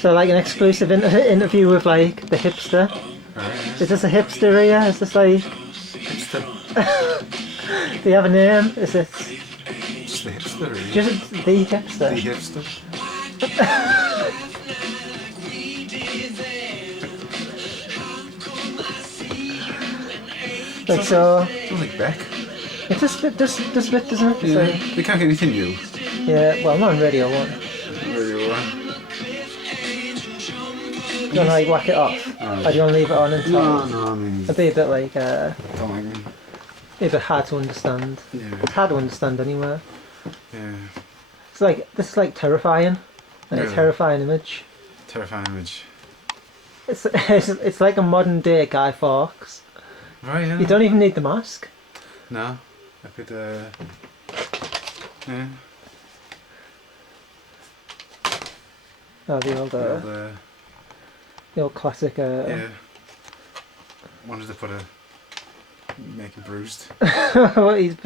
So like an exclusive interview with like the hipster. Right. Is this a hipster area? Is this like... It's the Do you have a name? Is it just the hipster, really. just the hipster? The hipster. Like so... Sounds like Beck. It's this bit, doesn't it? It's Yeah. like, We can't get anything new. yeah, well, not on Radio 1. Really well. Do you want to like whack it off? Oh, Or do you want to leave it on and talk? No, I mean, It'd be a bit like, don't like me. be a bit hard to understand. Yeah. It's hard to understand anywhere. Yeah. It's like, this is like terrifying. Like a Really? terrifying image. Terrifying image. It's like a modern day Guy Fawkes. Right, yeah. You don't even need the mask. No. I could, yeah. Oh, the old, Well, the old classic, yeah. Wanted to put a... make him bruised. Well, he's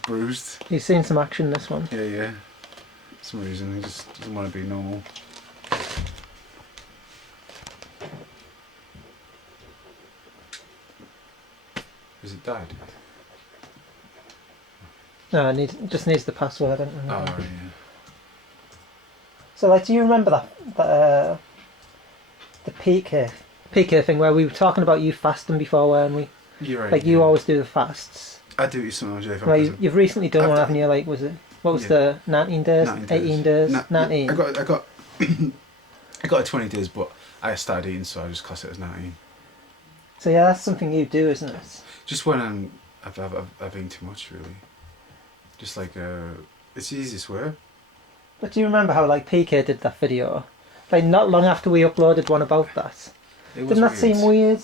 bruised. he's seen some action in this one. Yeah, yeah. For some reason, he just doesn't want to be normal. Has it died? No, just needs the password. I don't Oh, know. right, yeah. So, like, do you remember that the Peekay thing where we were talking about you fasting before, weren't we? You're right. Like, you always do the fasts. I do eat sometimes, yeah, if I'm Well, present. you've recently done I've one, done- haven't you? Like, was it? What was Yeah. the 19 days? 18 days? 19. I got I got a 20 days, but I started eating, so I just class it as 19. So yeah, that's something you do, isn't it? Just when I've eaten too much, really. Just like it's the easiest way. But do you remember how like Peekay did that video? Like not long after we uploaded one about that. It was Didn't that weird. seem weird?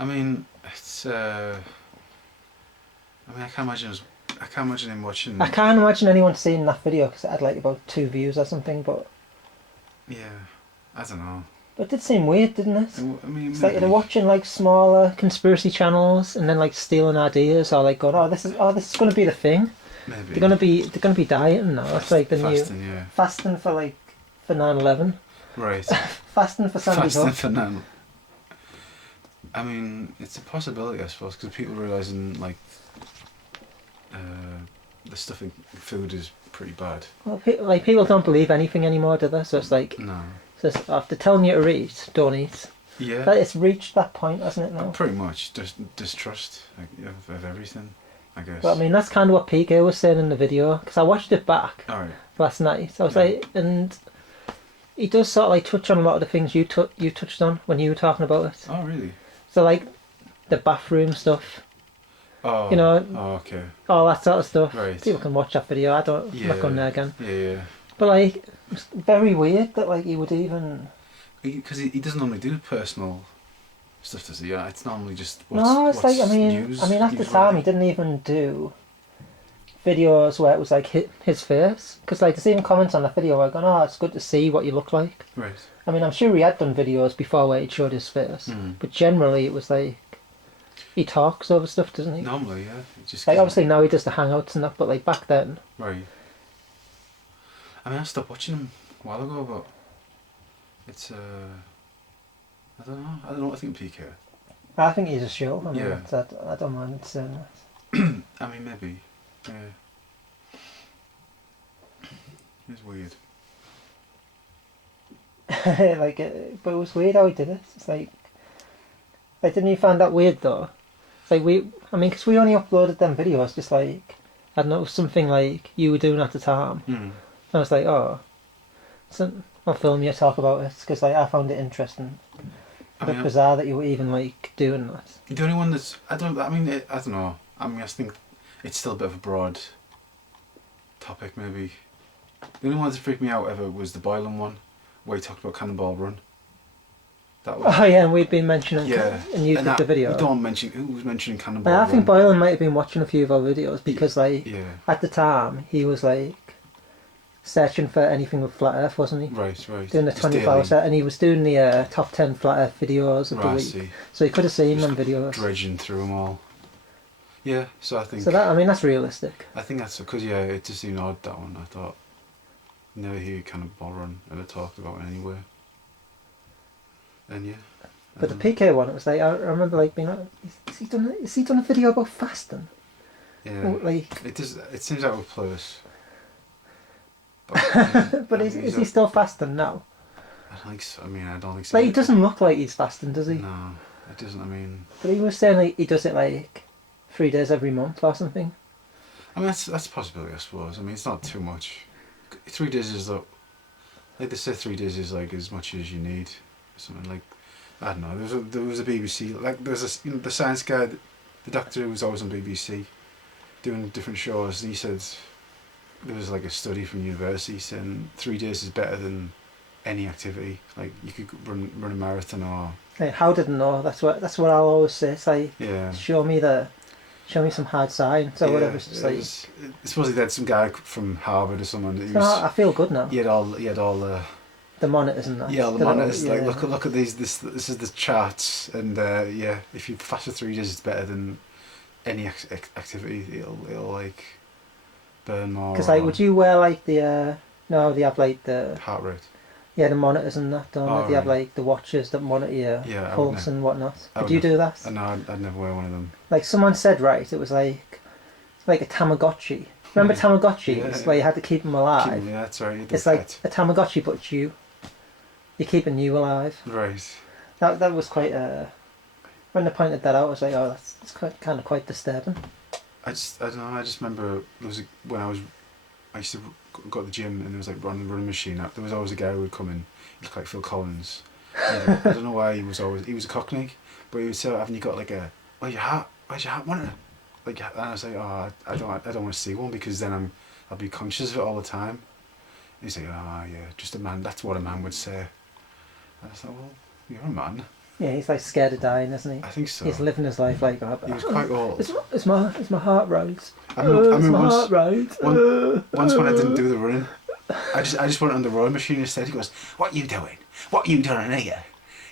I mean, it's. I mean, I can't imagine him watching. I can't imagine anyone seeing that video because it had like about 2 views or something. But Yeah, I don't know. it did seem weird, didn't it? I mean, It's like maybe. they're watching like smaller conspiracy channels and then like stealing ideas or like going, this is going to be the thing. Maybe. They're going to be dieting now. It's like the fasting, new yeah. fasting for 9/11. Right. Fasting for Sandy Fasting Hook. for now. I mean, it's a possibility, I suppose, because people realising like the stuff in food is pretty bad. Well, people don't believe anything anymore, do they? So it's like, No. so it's, after telling you to eat, don't eat. Yeah. But it's reached that point, hasn't it now? Pretty much distrust of everything, I guess. But I mean, that's kind of what Peekay was saying in the video, because I watched it back All right. last night. I was Yeah. like, and he does sort of like touch on a lot of the things you touched on when you were talking about it. Oh, really? So like the bathroom stuff, Oh. you know, Oh, okay. all that sort of stuff. Right. People can watch that video. I'm Yeah. not going there again. Yeah, yeah. But like, it's very weird that like he would even. Because he doesn't normally do personal stuff, does he? Yeah, it's normally just No, it's like, I mean at the time he didn't even do videos where it was like his face, because like there's even comments on that video where going, it's good to see what you look like. Right. I mean, I'm sure he had done videos before where he showed his face, but generally it was like he talks over stuff, doesn't he? Normally, yeah. Just Like obviously now he does the hangouts and that, but like back then. Right. I mean, I stopped watching him a while ago, but it's I don't know what I think of Peekay. I think he's a shill. I mean, Yeah. I don't mind saying that. I mean, maybe. Yeah. It's weird. But it was weird how he did it. It's like didn't you find that weird though? It's like because we only uploaded them videos just like, I don't know, it was something like you were doing at the time. Mm. I was like, so I'll film you, talk about it, because like I found it interesting. A bit bizarre that you were even like doing that. The only one that's I don't know. I mean, I think it's still a bit of a broad topic, maybe. The only one that freaked me out ever was the Boylan one, where he talked about Cannonball Run. That was. Oh yeah, and we'd been mentioning Yeah. and you did the video. We don't mention who was mentioning Cannonball I Run. think Boylan might have been watching a few of our videos because like Yeah. at the time he was like searching for anything with flat Earth, wasn't he? Right. Doing the It's 24 hour daily. set, and he was doing the top 10 flat Earth videos of Right, I the week. see. So he could have seen Just them videos. Dredging through them all. Yeah, so I think. So that, I mean, that's realistic. I think that's because it just seemed odd, that one. I thought. never hear Cannonball Run ever talked about in any way. And yeah. But the PK one, it was like I remember like being like, has he done a video about fasting? Yeah. Or, like, it seems out of place. But, but is he still fasting now? I don't think so. I mean, I don't think so. Like, he doesn't look like he's fasting, does he? No, it doesn't. I mean, But he was saying like he does it like 3 days every month or something. I mean that's a possibility, I suppose. I mean, it's not too much. 3 days is like they say 3 days is like as much as you need. Something like, I don't know. There was a BBC, like there was the science guy, the doctor who was always on BBC, doing different shows, and he said there was like a study from university saying 3 days is better than any activity. Like you could run a marathon or. Like, how did I know? That's what I'll always say. It's like, Yeah. show me some hard science or whatever. It's just like. Supposedly they had some guy from Harvard or someone. That he I feel good now. He had all the monitors and that. Yeah, all the monitors. Yeah. Like look at these. This is the charts, and yeah, if you fast for 3 days, it's better than any activity. It'll like burn more. Because like, would you wear like the no? They have like the heart rate. Yeah, the monitors and that, don't they? They have like the watches that monitor your pulse and whatnot. Would you do that? No, I'd never wear one of them. Like someone said, right? It was like a Tamagotchi. Remember Tamagotchis where you had to keep them alive? Yeah, that's right. It's like a Tamagotchi, but you're keeping you alive. Right. That was quite. When they pointed that out, I was like, oh, that's quite disturbing. I don't know. I just remember when I used to go to the gym and there was like running machine. There was always a guy who would come in. He looked like Phil Collins. I don't know why he was a Cockney, but he would say, "Haven't you got like a where's your heart monitor?" Like, and I was like, "Oh, I don't want to see one because then I'll be conscious of it all the time." And he's like, "Oh yeah, just a man. That's what a man would say." And I was like, "Well, you're a man." Yeah, he's like scared of dying, isn't he? I think so. He's living his life like that. He was quite old. It's my heart rate. I mean, heart rate. Once when I didn't do the running, I just went on the rowing machine instead. He goes, "What are you doing? What are you doing here?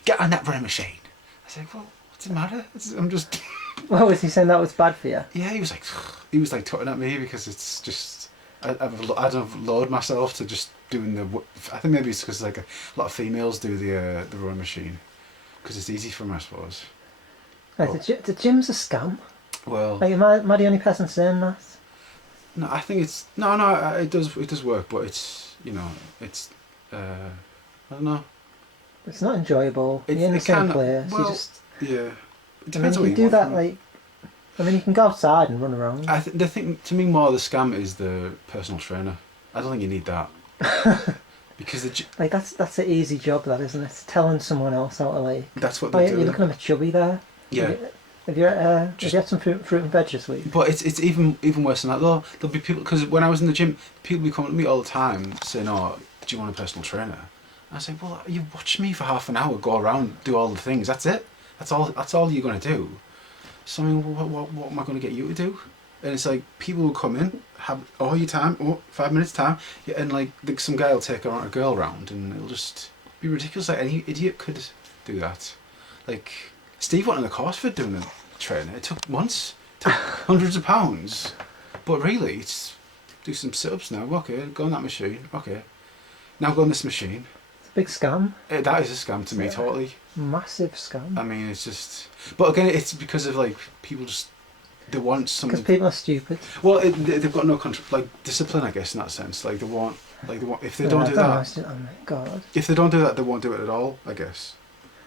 Get on that rowing machine." I said, "Well, what's the matter? I'm just." What was he saying that was bad for you? Yeah, he was like tutting at me because it's just I've lowered myself to just doing the. I think maybe it's because like a lot of females do the rowing machine because it's easy for them, I suppose. Like, the gym's a scam. Well, like, am I the only person saying that? No, I think it's no. It does work, but it's it's I don't know. It's not enjoyable. You're in the same place. Well, you just yeah. It depends you what do want that from like. I mean, you can go outside and run around. the thing to me more the scam is the personal trainer. I don't think you need that because like that's an easy job, that isn't it? It's telling someone else how to like. That's what they do. You're looking a bit chubby there. Yeah. Have you had some fruit and veg this week? But it's even worse than that though. There'll be people, because when I was in the gym, people be coming to me all the time saying, "Oh, do you want a personal trainer?" And I say, "Well, you watch me for half an hour, go around, do all the things. That's it. That's all you're gonna do." So I mean, what am I gonna get you to do? And it's like people will come in, have all your time, 5 minutes time, and like some guy will take a girl around, and it'll just be ridiculous. Like any idiot could do that. Like Steve went on the course for doing a trainer. It took months, took hundreds of pounds. But really, it's do some sit-ups now. Okay, go on that machine. Okay, now go on this machine. It's a big scam. That is a scam to me, totally. Massive scam. I mean, it's just. But again, it's because of like people just they want something. Because people are stupid. Well, they've got no discipline, I guess, in that sense. Like they want if they don't do that. Oh my God. If they don't do that, they won't do it at all, I guess.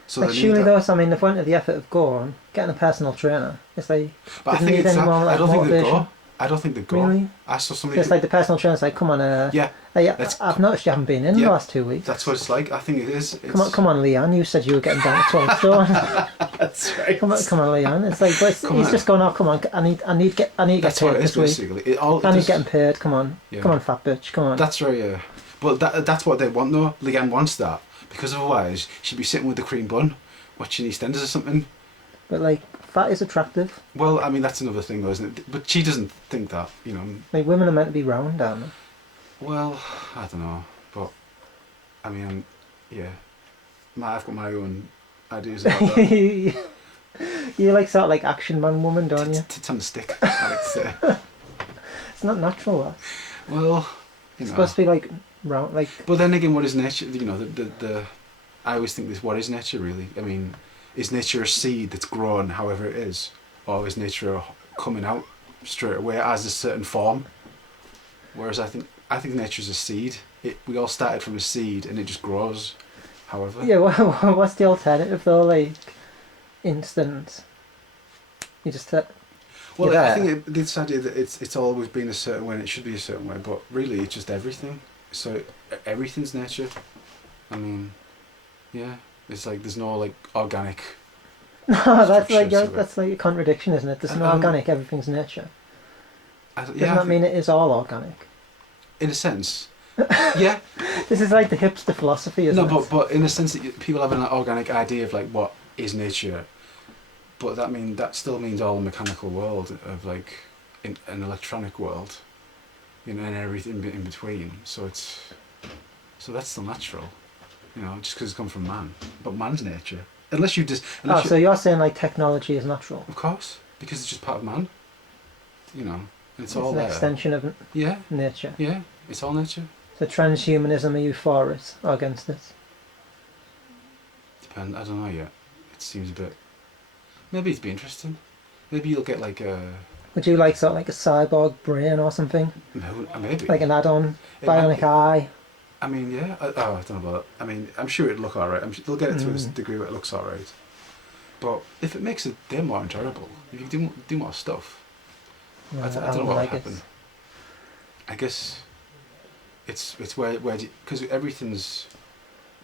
So like surely those, I mean, they've went to the effort of going, getting a personal trainer. It's like, but I think it's that. More, like, I don't motivation. think they go. I don't think they go. Really? I saw somebody. It's like the personal trainer's like, come on, yeah. I've noticed you haven't been in the last 2 weeks. That's what it's like. I think it is. Come on, Leanne. You said you were getting down to 12 stone. That's right. Come on, Leanne. It's like, but he's just going, "Oh, come on, I need to get paid this week. I need getting paid. Come on, come on, fat bitch. Come on." That's right. Yeah, but that's what they want though. Leanne wants that because otherwise she'd be sitting with the cream bun, watching EastEnders or something. But like, fat is attractive. Well, I mean that's another thing though, isn't it? But she doesn't think that, you know. Like women are meant to be round, aren't they? Well, I don't know, but I mean, yeah, I've got my own ideas about that. You like sort of like Action Man woman, don't you? Tits on a stick, I like to say. It's not natural, that. Well, It's supposed to be like round. Like, But then again, what is nature? You know, the I always think this: what is nature really? I mean, is nature a seed that's grown however it is, or is nature coming out straight away as a certain form? Whereas I think nature's a seed. We all started from a seed and it just grows. However. yeah, what's the alternative though? Like, instant. You just Well, you're I there. think this idea that it's always been a certain way and it should be a certain way, but really it's just everything. So everything's nature. I mean, yeah, it's like there's no like organic. No, structure to it. that's like a contradiction, isn't it? There's no organic, everything's nature. Doesn't Yeah, that mean it is all organic? in a sense, yeah. This is like the hipster philosophy, isn't No, it? but in a sense that people have an organic idea of like what is nature, but that still means all the mechanical world of like in an electronic world, you know, and everything in between. So that's still natural, you know, just because it's come from man. But man's nature, So you're saying like technology is natural? of course, because it's just part of man, you know, and it's It's all an there. extension of Yeah, nature. yeah, it's all nature. So transhumanism, are you for it or against it? I don't know yet. It seems a bit. Maybe it'd be interesting. Maybe you'll get like a. Would you like sort of like a cyborg brain or something? Maybe. Like an add-on It might bionic be. eye? I mean, yeah. I don't know about that. I mean, I'm sure it'd look alright. They'll get it to a degree where it looks alright. But if it makes it day more enjoyable, if you do more stuff, I don't know what would happen. I guess it's where because everything's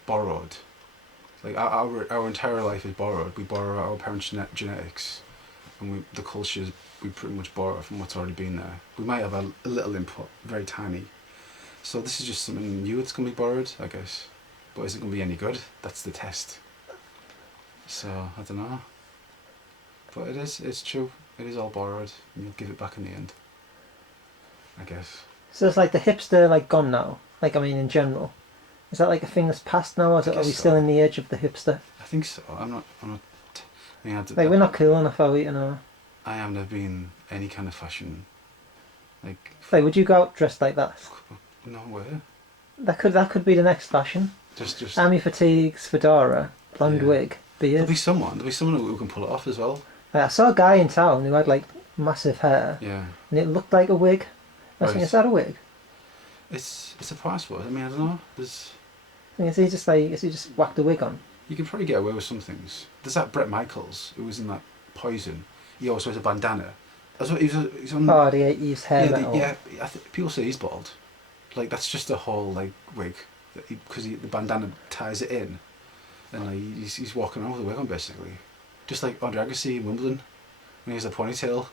borrowed. Like our entire life is borrowed. We borrow our parents' genetics, and the cultures we pretty much borrow from what's already been there. We might have a little input, very tiny. So this is just something new that's going to be borrowed, I guess. But is it going to be any good? That's the test. So I don't know. But it's true. It is all borrowed, and you'll give it back in the end, I guess. So it's like the hipster like gone now? Like, I mean, in general. Is that like a thing that's past now, or are we still in the age of the hipster? I think so. I'm not. I mean, Like, we're not cool enough, are we, you know? I have never been any kind of fashion. Like would you go out dressed like that? no way. That could be the next fashion. Just. Army fatigues, fedora, blonde Yeah. wig, beard. There'll be someone who can pull it off as well. I saw a guy in town who had like massive hair, Yeah. and it looked like a wig. I was thinking, Right. is that a wig? It's a passport. I mean, I don't know. Is he just whacked a wig on? You can probably get away with some things. There's that Brett Michaels who was in that Poison. He always wears a bandana. He's on. Oh, the 80s hair yeah, metal. people say he's bald. Like that's just a whole like wig, because the bandana ties it in, and like he's walking around with a wig on basically, just like Andre Agassi in Wimbledon when he has a ponytail.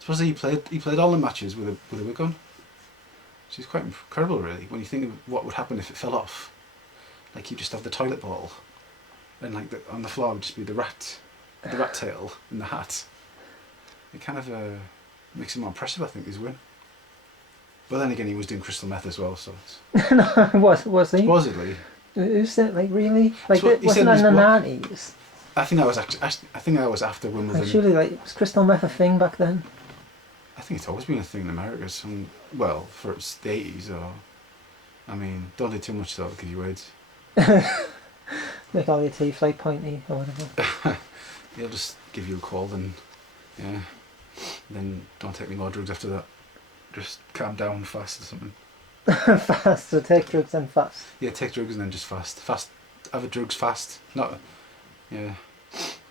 Supposedly he played all the matches with a wig on. Which is quite incredible, really, when you think of what would happen if it fell off. Like you just have the toilet bowl, and like on the floor would just be the rat tail and the hat. It kind of makes it more impressive, I think, his win. But then again, he was doing crystal meth as well, so it's No, was he? supposedly. Who's that? Like really? Like what he wasn't said that in in the his 90s? I think that was after Wimbledon. Like surely, like was crystal meth a thing back then? I think it's always been a thing in America. For it's the 80s, or I mean, don't do too much though, because you AIDS. Make all your teeth like pointy or whatever. He'll just give you a cold and yeah, then don't take any more drugs after that. Just calm down fast or something. Fast, so take drugs and fast. Yeah, take drugs and then just fast. Have a drugs fast. Not, yeah.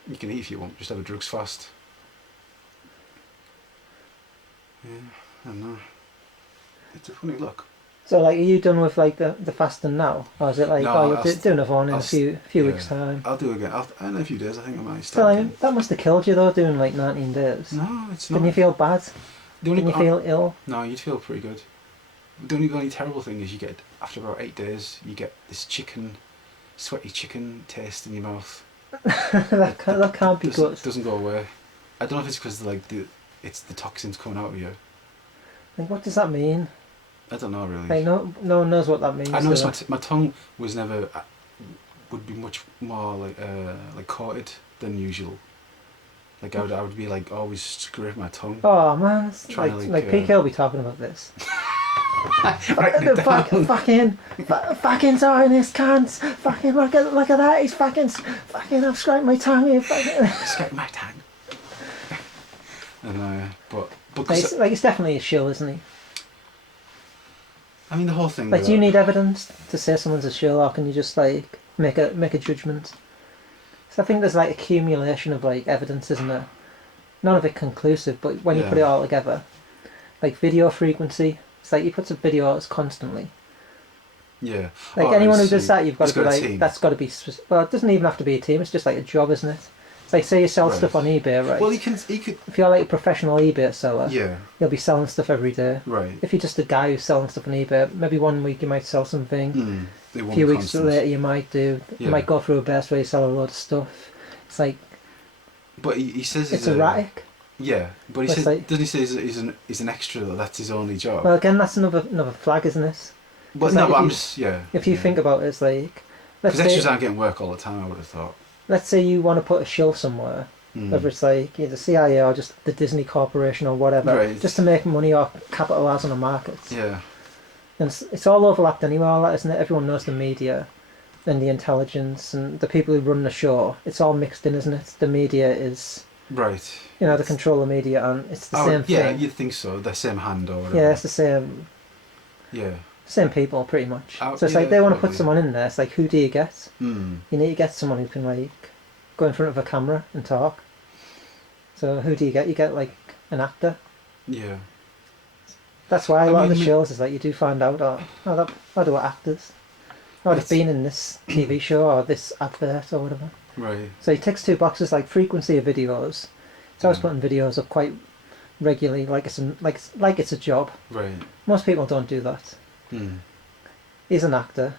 You can eat if you want. Just have a drugs fast. Yeah, I don't know. It's a funny look. So like, are you done with like the fasting now, or is it like No, you'll do another one in a few yeah, weeks time? I'll do it again. In a few days, I think I might So start. like, that must have killed you though, doing like 19 days. No, it's not. Didn't you feel bad? The only, Didn't you feel ill? No, you'd feel pretty good. The only terrible thing is you get, after about 8 days, you get this sweaty chicken taste in your mouth. that can't be good. It doesn't go away. I don't know if it's because it's the toxins coming out of you. Like, what does that mean? I don't know really. Like, no one knows what that means. I noticed my tongue was never would be much more like coated than usual. Like I would be like always scraping my tongue. Oh man, Trying to, like Peekay will be talking about this. Writing it down. Fucking Zionist cunts. Fucking look at that. He's fucking I've scraped my tongue. He fucking. Scrape my tongue. And but It's definitely a shill, isn't he? I mean the whole thing. Like, do you need evidence to say someone's a shill, or can you just like make a judgment? So I think there's like accumulation of like evidence, isn't there? None of it conclusive, but when you put it all together, like video frequency, it's like you put some videos constantly. Yeah. Like anyone who does that, you've got It's to be got a like, team. that's got to be. Well, it doesn't even have to be a team. It's just like a job, isn't it? It's like, say you sell stuff on eBay, right? Well, he could. If you're like a professional eBay seller, Yeah. you'll be selling stuff every day. Right. If you're just a guy who's selling stuff on eBay, maybe one week you might sell something. A A few weeks later you might do. You might go through a burst where you sell a load of stuff. It's like. But he says it's erratic. Yeah, but he says, doesn't he say he's an extra? That's his only job. Well, again, that's another flag, isn't it? But no, but I'm just If you think about it, it's like because extras aren't getting work all the time. I would have thought. Let's say you want to put a shill somewhere, whether it's like the CIA or just the Disney Corporation or whatever, just to make money or capitalise on the markets. Yeah. And it's all overlapped anyway, all that, isn't it? Everyone knows the media and the intelligence and the people who run the show. It's all mixed in, isn't it? The media is. Right. You know, they control the media and it's the same thing. Yeah, you'd think so. The same hand or whatever. Yeah, it's the same. Yeah. Same people, pretty much. So it's like they want to put someone in there. It's like, who do you get? You need to get someone who can like go in front of a camera and talk. So who do you get? You get like an actor. Yeah. That's why a lot of the shows is like you do find out, they were actors. Or they've been in this TV show or this advert or whatever. Right. So he ticks two boxes, like frequency of videos. It's always putting videos up quite regularly, like it's a job. Right. Most people don't do that. He's an actor.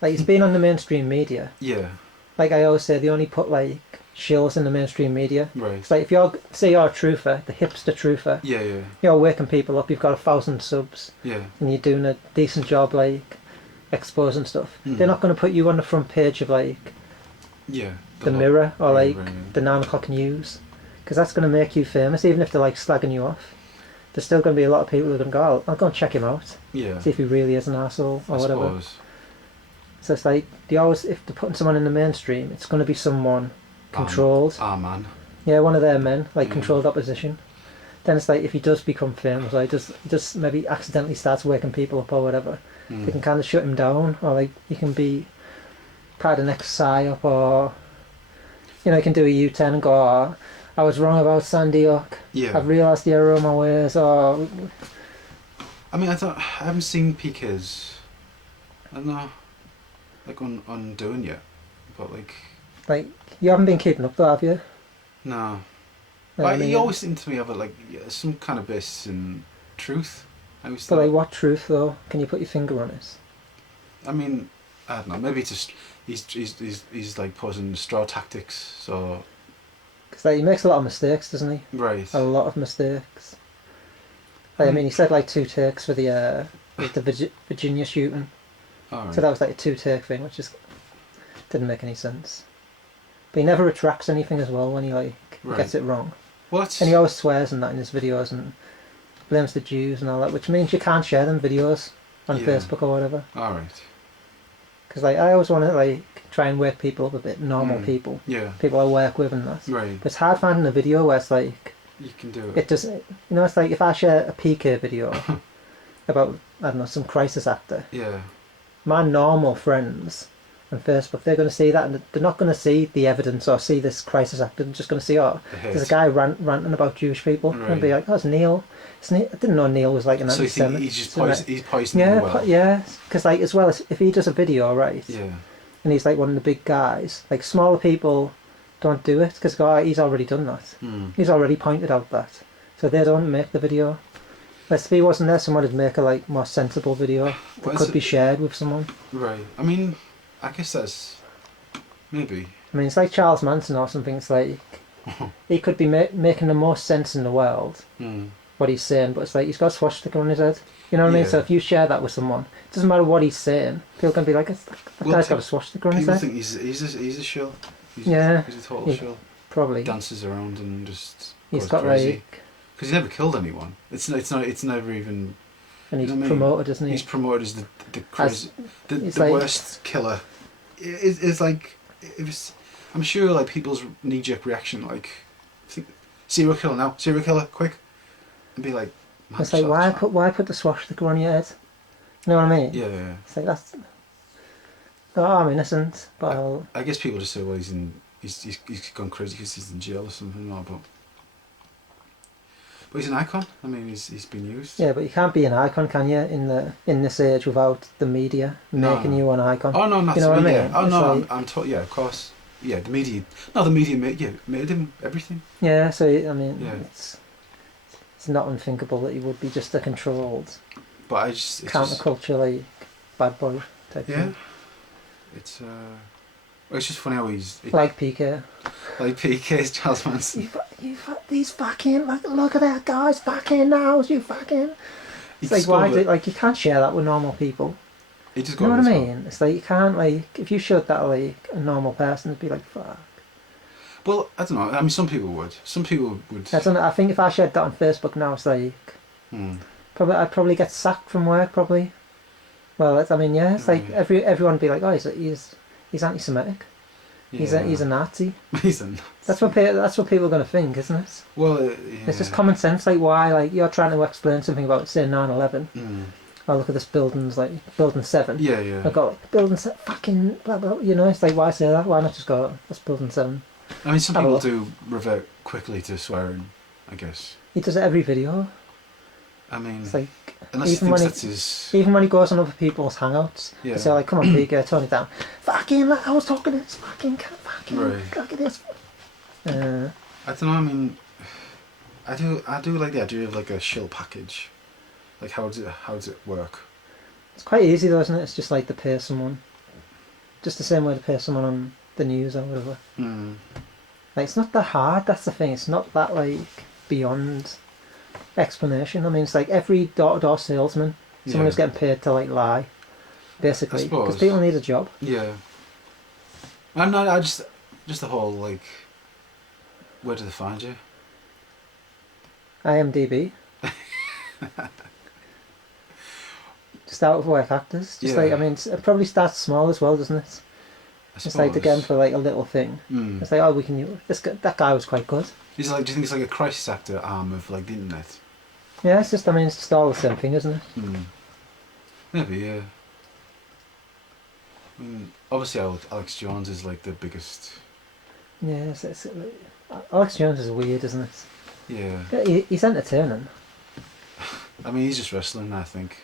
Like, he's been on the mainstream media. Yeah. Like I always say, they only put like shills in the mainstream media. Right. It's like if you're a truther, the hipster truther. Yeah, yeah. You're waking people up. You've got 1,000 subs. Yeah. And you're doing a decent job, like exposing stuff. They're not going to put you on the front page of like. Yeah. The Mirror or like the 9 o'clock news, because that's going to make you famous, even if they're like slagging you off. There's still going to be a lot of people who are going to go, I'll go and check him out. Yeah. See if he really is an arsehole or whatever. Suppose. So it's like, if they're putting someone in the mainstream, it's going to be someone controlled. Our man. Yeah, one of their men, like controlled opposition. Then it's like, if he does become famous, like just maybe accidentally starts waking people up or whatever, they can kind of shut him down, or like he can be part of the next psy-op, or you know, he can do a U-turn and go, oh, I was wrong about Sandy Hook. Yeah. I've realised the error of my ways. Or I mean, I haven't seen Peekay's. I don't know, like undoing yet, but like you haven't been keeping up though, have you? No. I mean, he always seemed to me have some kind of basis in truth. But like, what truth though? Can you put your finger on it? I mean, I don't know. Maybe it's just he's like posing straw tactics. So. Because like, he makes a lot of mistakes, doesn't he? Right. A lot of mistakes. Like, I mean, he said like 2 takes for the Virginia shooting. Right. So that was like a 2-take thing, which just didn't make any sense. But he never retracts anything as well when he like gets it wrong. What? And he always swears and that in his videos and blames the Jews and all that, which means you can't share them videos on Facebook or whatever. Alright. Because like, I always want to like try and wake people up a bit, normal people. Yeah. People I work with and that. Right. But it's hard finding a video where it's like... You can do it. It doesn't... You know, it's like if I share a Peekay video about, I don't know, some crisis actor. Yeah. My normal friends on Facebook, they're going to see that and they're not going to see the evidence or see this crisis actor. They're just going to see, there's a guy ranting about Jewish people. Right. And be like, oh, it's Neil. I didn't know Neil was like an anti-Semite. So you think he's poisoning the well? Yeah, because like, as well as if he does a video, right? Yeah. And he's like one of the big guys, like smaller people don't do it because he's already done that. He's already pointed out that. So they don't make the video. If he wasn't there, someone would make a like more sensible video that could be shared with someone. Right. I mean, I guess that's maybe. I mean, it's like Charles Manson or something. It's like he could be making the most sense in the world, what he's saying, but it's like he's got a swastika on his head. You know what I mean? So if you share that with someone, it doesn't matter what he's saying. People can be like, that guy's got a swastika on his head. People think he's a shill. He's a total shill. Probably dances around and just he's goes got crazy. like, because he never killed anyone. It's never even and he's You know what I mean? promoted, isn't he? He's promoted as the crazy, the he's like- worst killer. It's like it was. I'm sure like people's knee-jerk reaction, like think, serial killer now, serial killer, quick, and be like, man, It's like, shut up. why put the swastika on your head? You know what I mean? Yeah. It's like, that's... Oh, I'm innocent, but I'll... I guess people just say, well, he's gone crazy because he's in jail or something, or but he's an icon. I mean, he's been used. Yeah, but you can't be an icon, can you, in this age without the media making you an icon? Oh no, not you know what I mean? Yeah. Oh It's no, like- yeah, of course. Yeah, the media. No, the media made him everything. Yeah, so I mean, Yeah. it's not unthinkable that he would be just a controlled But it's counterculture, like bad boy type yeah. thing. It's just funny how he's Like Peekay. like Peekay's Charles Manson. These fucking look at that guy's fucking nose, you fucking. He It's like, just why got do it- like you can't share that with normal people? He just You know got what I it as well. mean? It's like you can't, like, if you showed that like a normal person, it'd be like, fuck. Well, I don't know. I mean, some people would. Some people would. I don't know. I think if I shared that on Facebook now, it's like Hmm. I'd probably get sacked from work. Probably. Well, I mean, yeah. It's like Right. everyone would be like, oh, he's anti-Semitic. He's a Nazi. He's a. That's what people are gonna think, isn't it? Well, yeah. It's just common sense. Like, why? Like, you're trying to explain something about, say, 9/11. Mm. Oh, look at this building's like building 7. Yeah, yeah. I've got like, building 7, fucking blah blah. You know, it's like, why say that? Why not just go, that's building 7? I mean, some Have a people look. do revert quickly to swearing. I guess. He does it every video. I mean, It's like, unless he even thinks when that's his. even when he goes on other people's hangouts, Yeah. they say like, come on, Peekay, tone it down. Fucking, I was talking to this fucking cat, fucking, Right. look at this. I don't know. I mean, I do like the idea of like a shill package. Like how does it work? It's quite easy though, isn't it? It's just like to pay someone, just the same way to pay someone on the news or whatever. Mm. Like, it's not that hard. That's the thing. It's not that like beyond explanation. I mean, it's like every door-to-door salesman, someone Yeah. who's getting paid to like lie, basically, because suppose. people need a job. Yeah. I'm not. I just the whole like. Where do they find you? IMDb. Just out of work actors. Just Yeah. like, I mean, it probably starts small as well, doesn't it? I It's like to get him for like a little thing. Mm. It's like, oh, we can use that guy was quite good. He's like. Do you think it's like a crisis actor arm of like the internet? Yeah, it's just, I mean, it's just all the same thing, isn't it? Mm. Maybe, yeah. I mean, obviously, Alex Jones is like the biggest. Yeah, Alex Jones is weird, isn't it? Yeah. Yeah, he's entertaining. I mean, he's just wrestling. I think.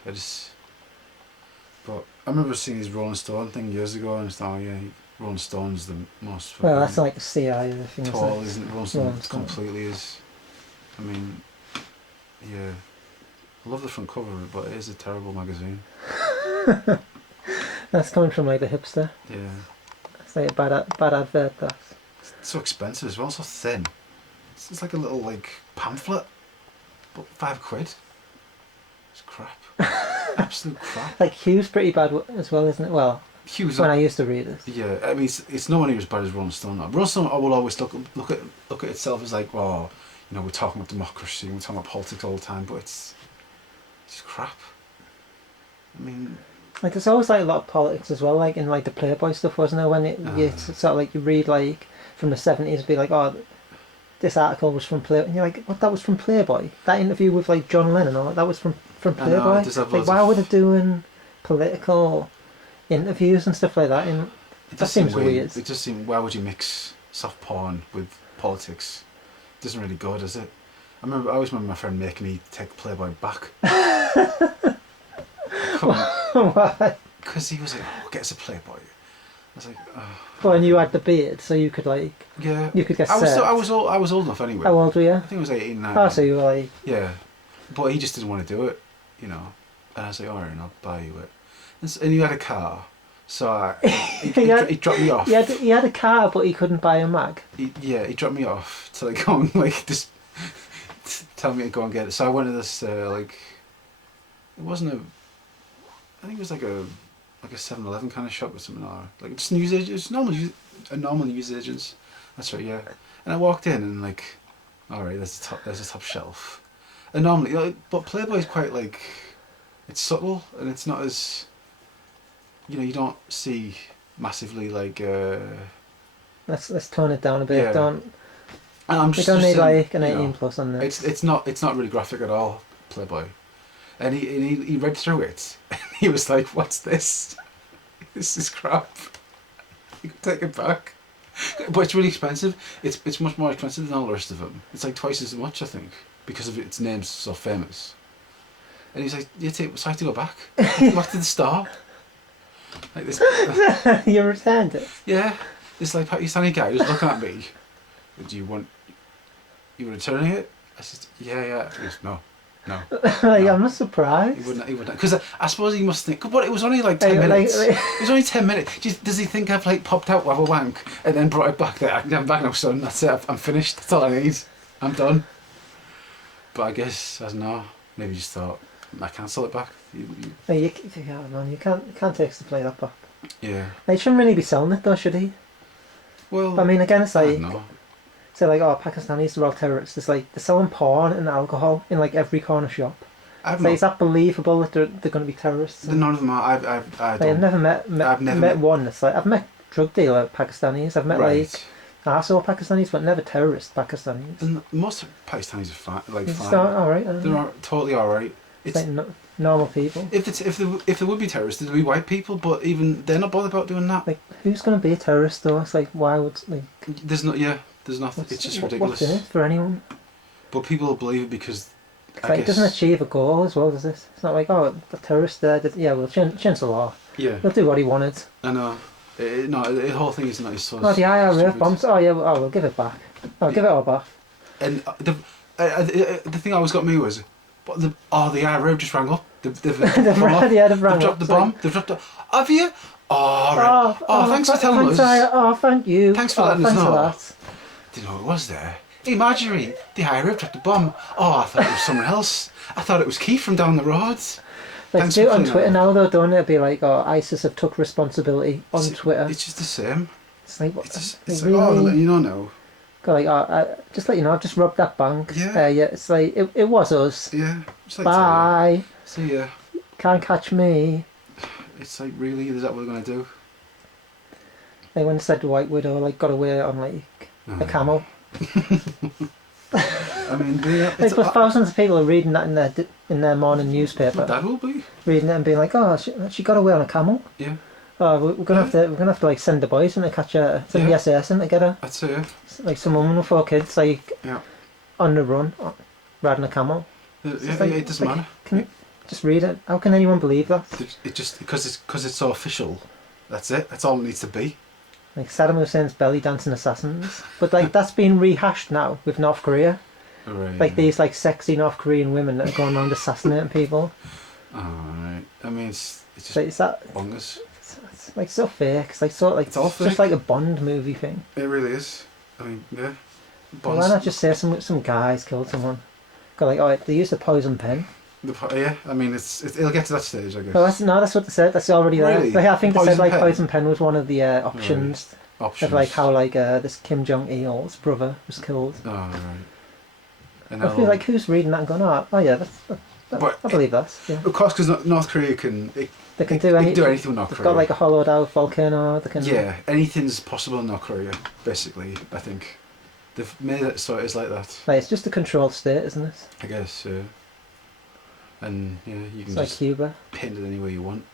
But I remember seeing his Rolling Stone thing years ago, and it's like, oh yeah, Rolling Stone's the most. Well, that's like a CIA thing, tall, isn't isn't it? Rolling Rolling Stone Stone. completely is. I mean, yeah. I love the front cover of it, but it is a terrible magazine. it? That's coming from like the hipster. Yeah. It's like a bad advert, that. It's so expensive as well, so thin. It's just like a little like pamphlet, but £5. It's crap. Absolute crap. Like Hugh's pretty bad as well, isn't it? Well, Hughes. when I used to read it. Yeah, I mean, it's nowhere near as bad as Rolling Stone. Rolling Stone will always look at itself as like, oh, you know, we're talking about democracy, we're talking about politics all the time, but it's crap. I mean, Like, there's always like a lot of politics as well, like in like the Playboy stuff, wasn't there? When you sort of like, you read like from the 70s, be like, oh, this article was from Playboy, and you're like, what, that was from Playboy? That interview with like John Lennon, or that was from I know, Playboy? does have Like, loads why of- were they doing political interviews and stuff like that? And it that does seem seems weird. It just seems, why would you mix soft porn with politics? It doesn't really go, does it? I always remember my friend making me take Playboy back. Why? Because he was like, oh, get us a Playboy. I was like, oh. Well, and you had the beard, so you could like, Yeah. you could get I was served. I was old enough anyway. How old were you? I think I was 18 now. Oh, so you were like, Yeah. But he just didn't want to do it, you know. And I was like, alright, I'll buy you it. And he had a car. So he dropped me off. he had a car, but he couldn't buy a mag. He dropped me off to like go and like just tell me to go and get it. So I went to this like, it wasn't a, I think it was like a 7-Eleven kind of shop or something, or like just news agent. It's a normal news agents. That's right, yeah. And I walked in and like, all right, there's the top shelf. And normally, but Playboy's quite like, it's subtle and it's not as, you don't see massively like. Let's tone it down a bit. Yeah. Don't. I'm We just, don't need saying, like an 18 plus on this. It's not really graphic at all. Playboy, and he read through it. And he was like, "What's this? This is crap. You can take it back." But it's really expensive. It's much more expensive than all the rest of them. It's like twice as much, I think, because of its name's so famous. And he's like, so I have to go back to the store. Like this. You returned it. Yeah, this like Pakistani guy just looking at me. Do you want? You returning it? I said, yeah. He goes, no. Like, No. I'm not surprised. He wouldn't. Because I suppose he must think. But it was only like 10 minutes. It was only 10 minutes. Does he think I've like popped out with a wank and then brought it back there? I can have it back now, son. That's it. I'm finished. That's all I need. I'm done. But I guess, I don't know. Maybe just thought I cancel it back. Man, you can't take us to play that back. Yeah. He shouldn't really be selling it though, should he? Well, But I mean, again, it's I like, don't know. say like, oh, Pakistanis are all terrorists. It's like they're selling porn and alcohol in like every corner shop. I've Like, is that believable that they're going to be terrorists? None of them are. I've never met one. It's like I've met drug dealer Pakistanis. I've met like arsehole Pakistanis, but never terrorist Pakistanis. And most Pakistanis are fine. It's Fine. alright. They're totally alright. It's like normal people. If there would be terrorists, there'd be white people, but even they're not bothered about doing that. Like, who's going to be a terrorist though? It's like, why would like? There's nothing. It's just ridiculous. What's in it for anyone? But people believe it because. It doesn't achieve a goal as well, does it? It's not like, oh, the terrorist there did, we'll change the law. Yeah. He'll do what he wanted. I know. No, the whole thing is not so. Oh, the IRA stupid. bombs. Oh yeah, we'll give it back. Oh, give it all back. And the thing always got me was, the IRA just rang up. They've They've rang dropped up, the bomb. They've dropped it. Have you? Oh, right. Thanks for telling us. Oh, thank you. Thanks for letting us know. For that. Didn't know it was there. Hey Marjorie, the IRA dropped the bomb. Oh, I thought it was someone else. I thought it was Keith from down the road. Like, do it on Twitter now though, don't it? It'd be like, oh, ISIS have took responsibility on Twitter. It's just the same. It's like, what? It's really, like, oh, you know now. Like, just let you know, I've just robbed that bank. Yeah. Yeah. It's like, it was us. Yeah. Just like bye. See ya. Can't catch me. It's like, really? Is that what we're going to do? Like when they said the White Widow, like, got away on like a camel. I mean, like, but thousands of people are reading that in their morning newspaper. My dad will be reading it and being like, "Oh, she got away on a camel." Yeah. Oh, we're gonna have to like send the boys in to catch her, send the SAS in to get her. I'd say. Yeah. Like some woman with 4 kids, like on the run, riding a camel. It doesn't matter. Can you just read it? How can anyone believe that? It just because it's so official. That's it. That's all it needs to be. Like Saddam Hussein's belly dancing assassins, but like that's been rehashed now with North Korea. Right. Like these like sexy North Korean women that are going around assassinating people. Oh, right. I mean, it's just like, is that bongers. It's like so fake. It's like so like it's just like a Bond movie thing. It really is. I mean, yeah. Well, why not just say some guys killed someone? Go like, oh, they used a poison pen. Yeah, I mean, it'll get to that stage, I guess. Well, that's what they said. That's already there. Really? Like, I think they said like pen? poison pen was one of the options. Right. Options. Of like how like this Kim Jong Il's brother was killed. Oh right. And I feel like who's reading that and going, oh yeah, I believe that. Yeah. Of course, because North Korea they can do anything with North Korea. They've got like a hollowed out volcano. They can. Yeah, anything's possible in North Korea. Basically, I think they've made it so it is like that. Like it's just a controlled state, isn't it? I guess. And yeah, you can it's just like Cuba. pin it anywhere you want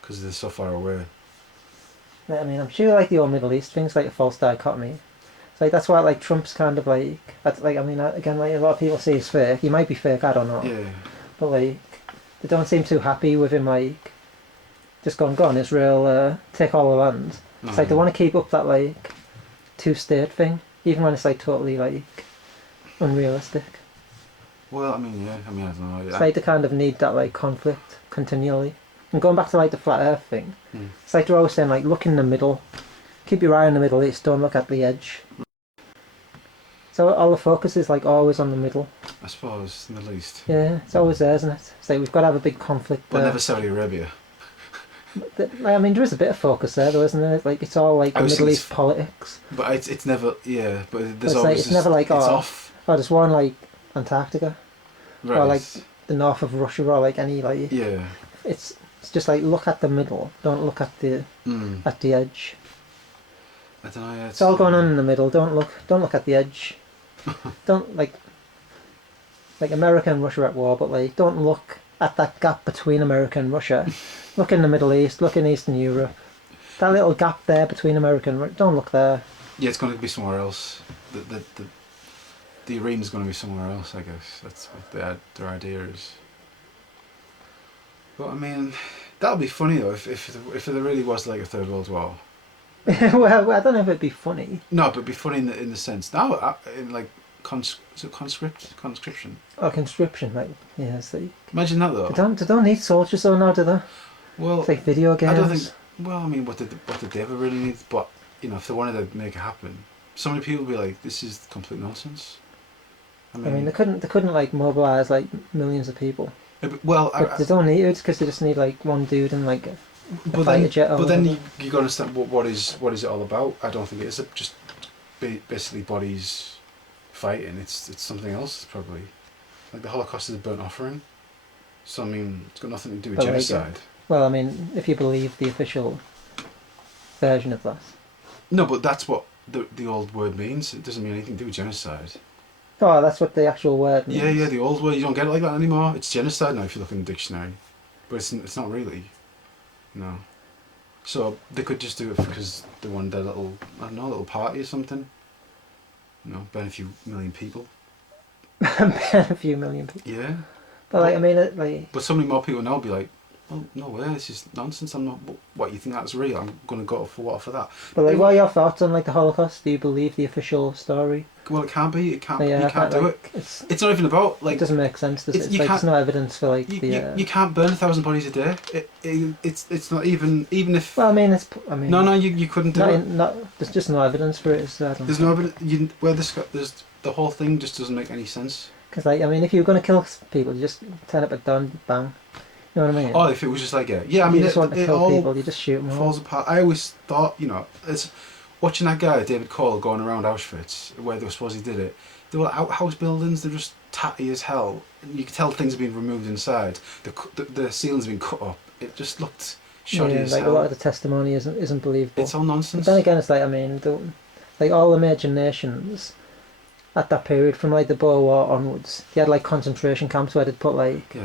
because they're so far away. I mean, I'm sure like the old Middle East things like a false dichotomy. It's like that's why like Trump's kind of like I mean again like a lot of people say he's fake. He might be fake, I don't know. Yeah. But like they don't seem too happy with him like just going, go on Israel, take all the land. It's like they want to keep up that like 2-state thing, even when it's like totally like unrealistic. Well, I mean, yeah, I don't know. It's like they kind of need that like conflict continually. And going back to like the flat Earth thing, it's like they're always saying like look in the middle, keep your eye on the Middle East, don't look at the edge. So all the focus is like always on the middle. I suppose in the Middle East. Yeah, it's always there, isn't it? It's like we've got to have a big conflict. But never Saudi Arabia. I mean, there is a bit of focus there, though, isn't there? Like it's all like the Middle East politics. But it's never, but there's it's always like, it's never like it's off. Oh, there's one like Antarctica. Right. Or like the north of Russia or like any like Yeah. it's just like look at the middle. Don't look at the edge. I don't know. Yeah, It's all going on in the middle. Don't look at the edge. Don't like America and Russia are at war, but like don't look at that gap between America and Russia. Look in the Middle East. Look in Eastern Europe. That little gap there between America and Russia. Don't look there. Yeah, it's going to be somewhere else. The arena's going to be somewhere else. I guess that's what their idea is. But I mean, that'll be funny though if there really was like a third world war. Well, I don't know if it'd be funny. No, but it'd be funny in the sense now in like is it conscription. Or conscription, like yeah. It's like, Imagine that though. they don't need soldiers though now, do they? Well, It's like video games. I don't think. Well, I mean, what did they ever really need? But you know, if they wanted to make it happen, so many people would be like, "This is complete nonsense." I mean, they couldn't like mobilize like millions of people. Well, But they don't need it because they just need like one dude and like a fighter jet. But then you got to understand what is it all about. I don't think it is just basically bodies fighting. It's something else probably. Like the Holocaust is a burnt offering. So I mean, it's got nothing to do with But, genocide. Well, I mean, if you believe the official version of that. No, but that's what the old word means. It doesn't mean anything to do with genocide. Oh, that's what the actual word means. Yeah, the old word. You don't get it like that anymore. It's genocide now if you look in the dictionary. But it's not really. No. So they could just do it because they wanted a little, I don't know, a little party or something. You know, burn a few million people. Burn a few million people. Yeah. But like, I mean, But so many more people now will be like, well, no way, this is nonsense. I'm not. What, you think that's real? I'm gonna go for that. But like, what are your thoughts on like the Holocaust? Do you believe the official story? Well, it can't be. It can't. Yeah, you can't do like, it. It's not even about like. It doesn't make sense. Does it? It's like there's no evidence for like you can't burn 1,000 bodies a day. It's not even if. Well, I mean, No, you couldn't do it. There's just no evidence for it. So there's no evidence. There's the whole thing just doesn't make any sense. Because like, I mean, if you were going to kill people, you just turn up at dawn, bang. You know what I mean? Oh, if it was just like yeah. I mean, you just want to kill people. You just shoot them. Falls apart. I always thought, you know, it's watching that guy David Cole going around Auschwitz, where they were supposed he did it. They were outhouse buildings. They're just tatty as hell. You could tell things have been removed inside. The ceiling's been cut up. It just looked shoddy as hell. A lot of the testimony isn't believable. It's all nonsense. But then again, it's like, I mean, like all the major nations at that period, from like the Boer War onwards, they had like concentration camps where they'd put like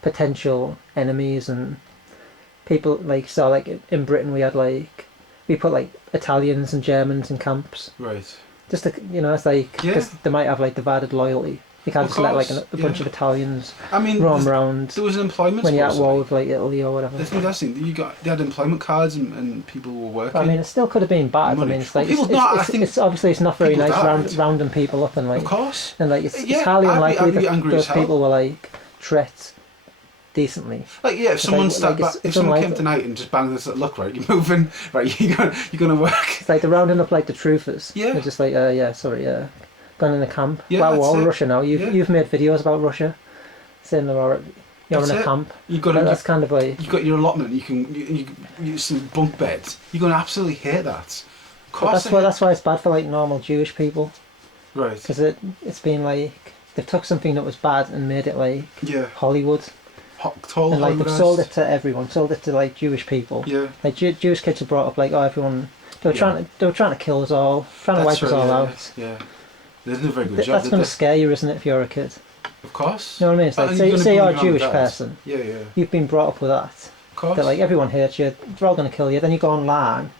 potential enemies and people like, so like in Britain we put like Italians and Germans in camps. Right. Just to, you know, it's like, because they might have like divided loyalty. You can't just let like a bunch of Italians roam around. There was an employment when you're at war with like Italy or whatever. That's interesting. They had employment cards and people were working. I mean, it still could have been bad. Money. I mean, it's like it's obviously it's not very nice rounding people up and like. Of course. And like it's highly unlikely that those people were like treated decently. Like if someone if someone came tonight and just banged this, look, right, you're moving, right, you're gonna work. It's like they're rounding up like the truthers. Yeah. They're just like gone in the camp. Yeah, well, all Russia now. You've made videos about Russia, saying you're in a camp. That's kind of like you've got your allotment. You some bunk beds. You're gonna absolutely hate that. Of course. That's why it's bad for like normal Jewish people. Right. Because it's been like they took something that was bad and made it like Hollywood. And like they've sold it to everyone, sold it to like Jewish people. Yeah. Like Jewish kids are brought up like, oh, everyone. They were trying to kill us all, trying to wipe us all out. Yeah. They did a very good job. That's going to scare you, isn't it, if you're a kid? Of course. You know what I mean? It's like, say you're a Jewish person. Yeah. You've been brought up with that. Of course. That like everyone hates you. They're all going to kill you. Then you go online.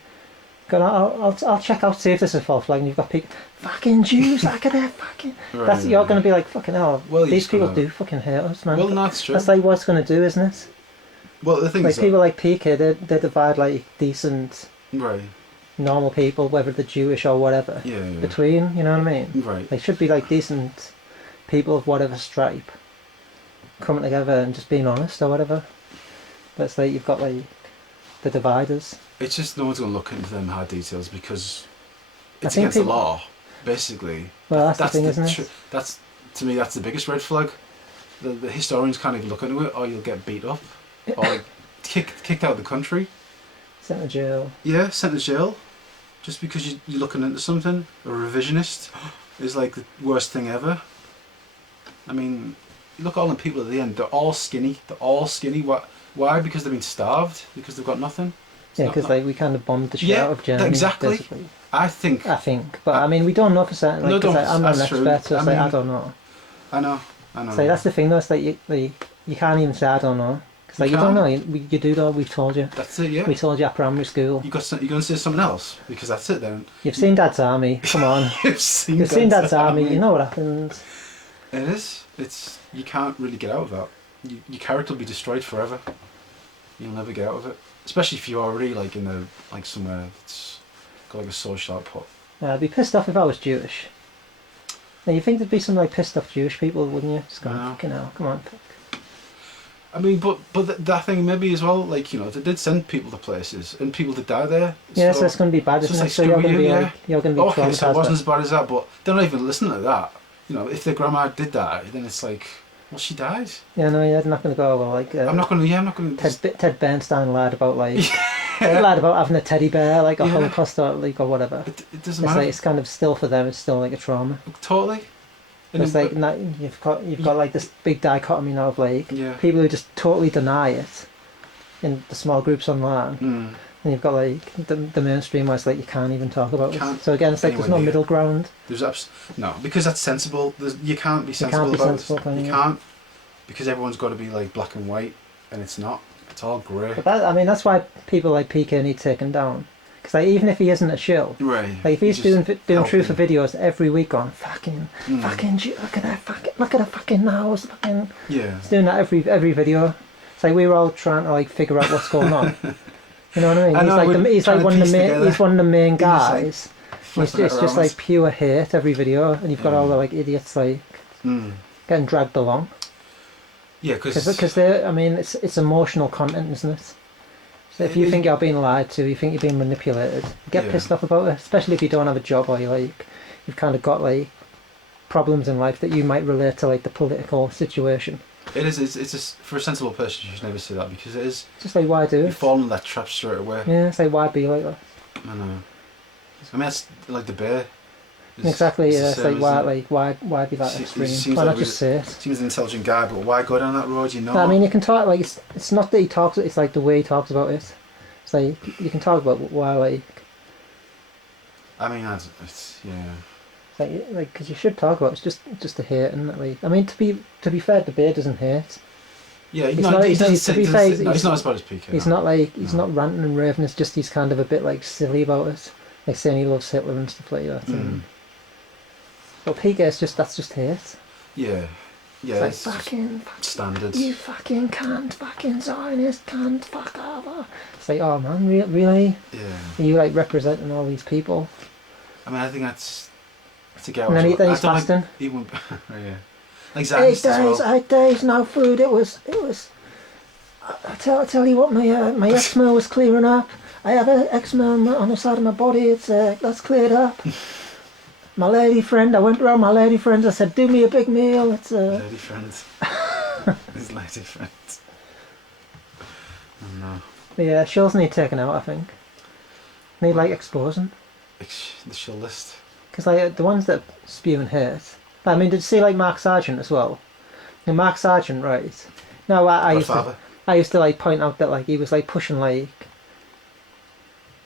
I'll check out, see if this is a false flag, and you've got people, fucking Jews, look at that fucking. You're going to be like, fucking hell. Well, these people do fucking hate us, man. Well, that's true. That's like what it's going to do, isn't it? Well, the thing like is, people like Peekay, they divide like decent, normal people, whether they're Jewish or whatever, between. You know what I mean? Right. They should be like decent people of whatever stripe, coming together and just being honest or whatever. But it's like you've got like the dividers. It's just no one's going to look into them hard details because it's against the law, basically. Well, that's the thing, isn't it? That's, to me, that's the biggest red flag. The historians can't even look into it, or you'll get beat up, or like kicked out of the country. Sent to jail. Yeah, sent to jail. Just because you're looking into something. A revisionist is like the worst thing ever. I mean, you look at all the people at the end. They're all skinny. They're all skinny. What? Why? Because they've been starved. Because they've got nothing. Yeah, because like we kind of bombed the shit out of Germany. Exactly. Basically. I think, but I mean, we don't know for certain. Like, No, don't. I'm not an That's true. expert, so I it's like, I mean- don't know. I know. So that's the thing, though. It's like you can't even say I don't know, because like You you don't know. can't. You do though. We've told you. That's it. Yeah. We told you at primary school. You got. You're going to say something else because that's it then. You've seen Dad's Army. Come on. You've seen. You've seen Dad's Army. You know what happens. It is. It's. You can't really get out of that. Your character will be destroyed forever. You'll never get out of it. Especially if you're already like in a like somewhere that's got like a social output. I'd be pissed off if I was Jewish. Now you think there'd be some like pissed off Jewish people, wouldn't you? Just going, I know. fucking hell, come on. I mean, but that thing maybe as well, like, you know, they did send people to places and people did die there. Yeah, so it's going to be bad, so isn't it's it? like, So you're screw going to be you, like, you're going to be okay, so it traumatised. wasn't as bad as that, but they're not even listening to that. You know, if their grandma did die, then it's like, well, she died. Yeah, no, you're not going to go, well, like... I'm not going to... Ted Bernstein lied about, like... lied about having a teddy bear, like a Holocaust or, like, or whatever. It doesn't It's matter. like, it's kind of still for them, it's still like a trauma. Totally. And It's like, you've got like this big dichotomy now of like, Yeah. people who just totally deny it in the small groups online. And you've got like the mainstream where it's like you can't even talk about it. So again, it's like there's no middle ground. No, because that's sensible. You can't be sensible about it. You can't, because everyone's got to be like black and white, and it's not. It's all grey. But I mean, that's why people like Peekay need taken down. Because like, even if he isn't a shill, Right. like if he's doing truth for videos every week on fucking look at that fucking nose, fucking. Yeah. He's doing that every video. It's like we were all trying to like figure out what's going on. You know what I mean? He's like one of the main guys. It's just like pure hate every video, and you've got all the like idiots like getting dragged along. Yeah, because I mean, it's emotional content, isn't it? So if you think you're being lied to, you think you're being manipulated, you get pissed off about it. Especially if you don't have a job or you've kind of got like problems in life that you might relate to like the political situation. It is. It's just, for a sensible person, you should never say that, because it is. Just like, why do it? You fall into that trap straight away. Yeah, it's like, why be like that? I know. I mean, that's like the bear. Exactly. Yeah. It's like, why be that extreme? Why not just say it? Seems an intelligent guy, but why go down that road? You know. I mean, you can talk like it's not that he talks. It's like the way he talks about it. It's like you can talk about why like. I mean, it's yeah. Like, because you should talk about it. It's just the hate, and like, I mean, to be fair, the bear doesn't hate. Yeah, he's not as bad as Peekay. He's not like he's not ranting and raving. It's just he's kind of a bit like silly about it, like saying he loves Hitler and stuff like that. But Peekay that's just hate. Yeah, yeah. It's like fucking standard. You fucking can't, fucking Zionist can't, fuck over. It's like, oh man, really? Yeah. Are you like representing all these people? I mean, I think that's to get. And then he's fasting. He won't. Yeah. Exactly. 8 days, no food. It was. I tell you what, my eczema was clearing up. I have eczema on the side of my body. It's that's cleared up. My lady friend, I went around my lady friends. I said, "Do me a big meal." It's lady friends. His lady friends. Oh no. But yeah, shills need taken out. I think. Need like exposing. The shill list. Because like the ones that spew and hate. I mean, did you see like Mark Sargent as well? And Mark Sargent, right? No, I used to like point out that like he was like pushing like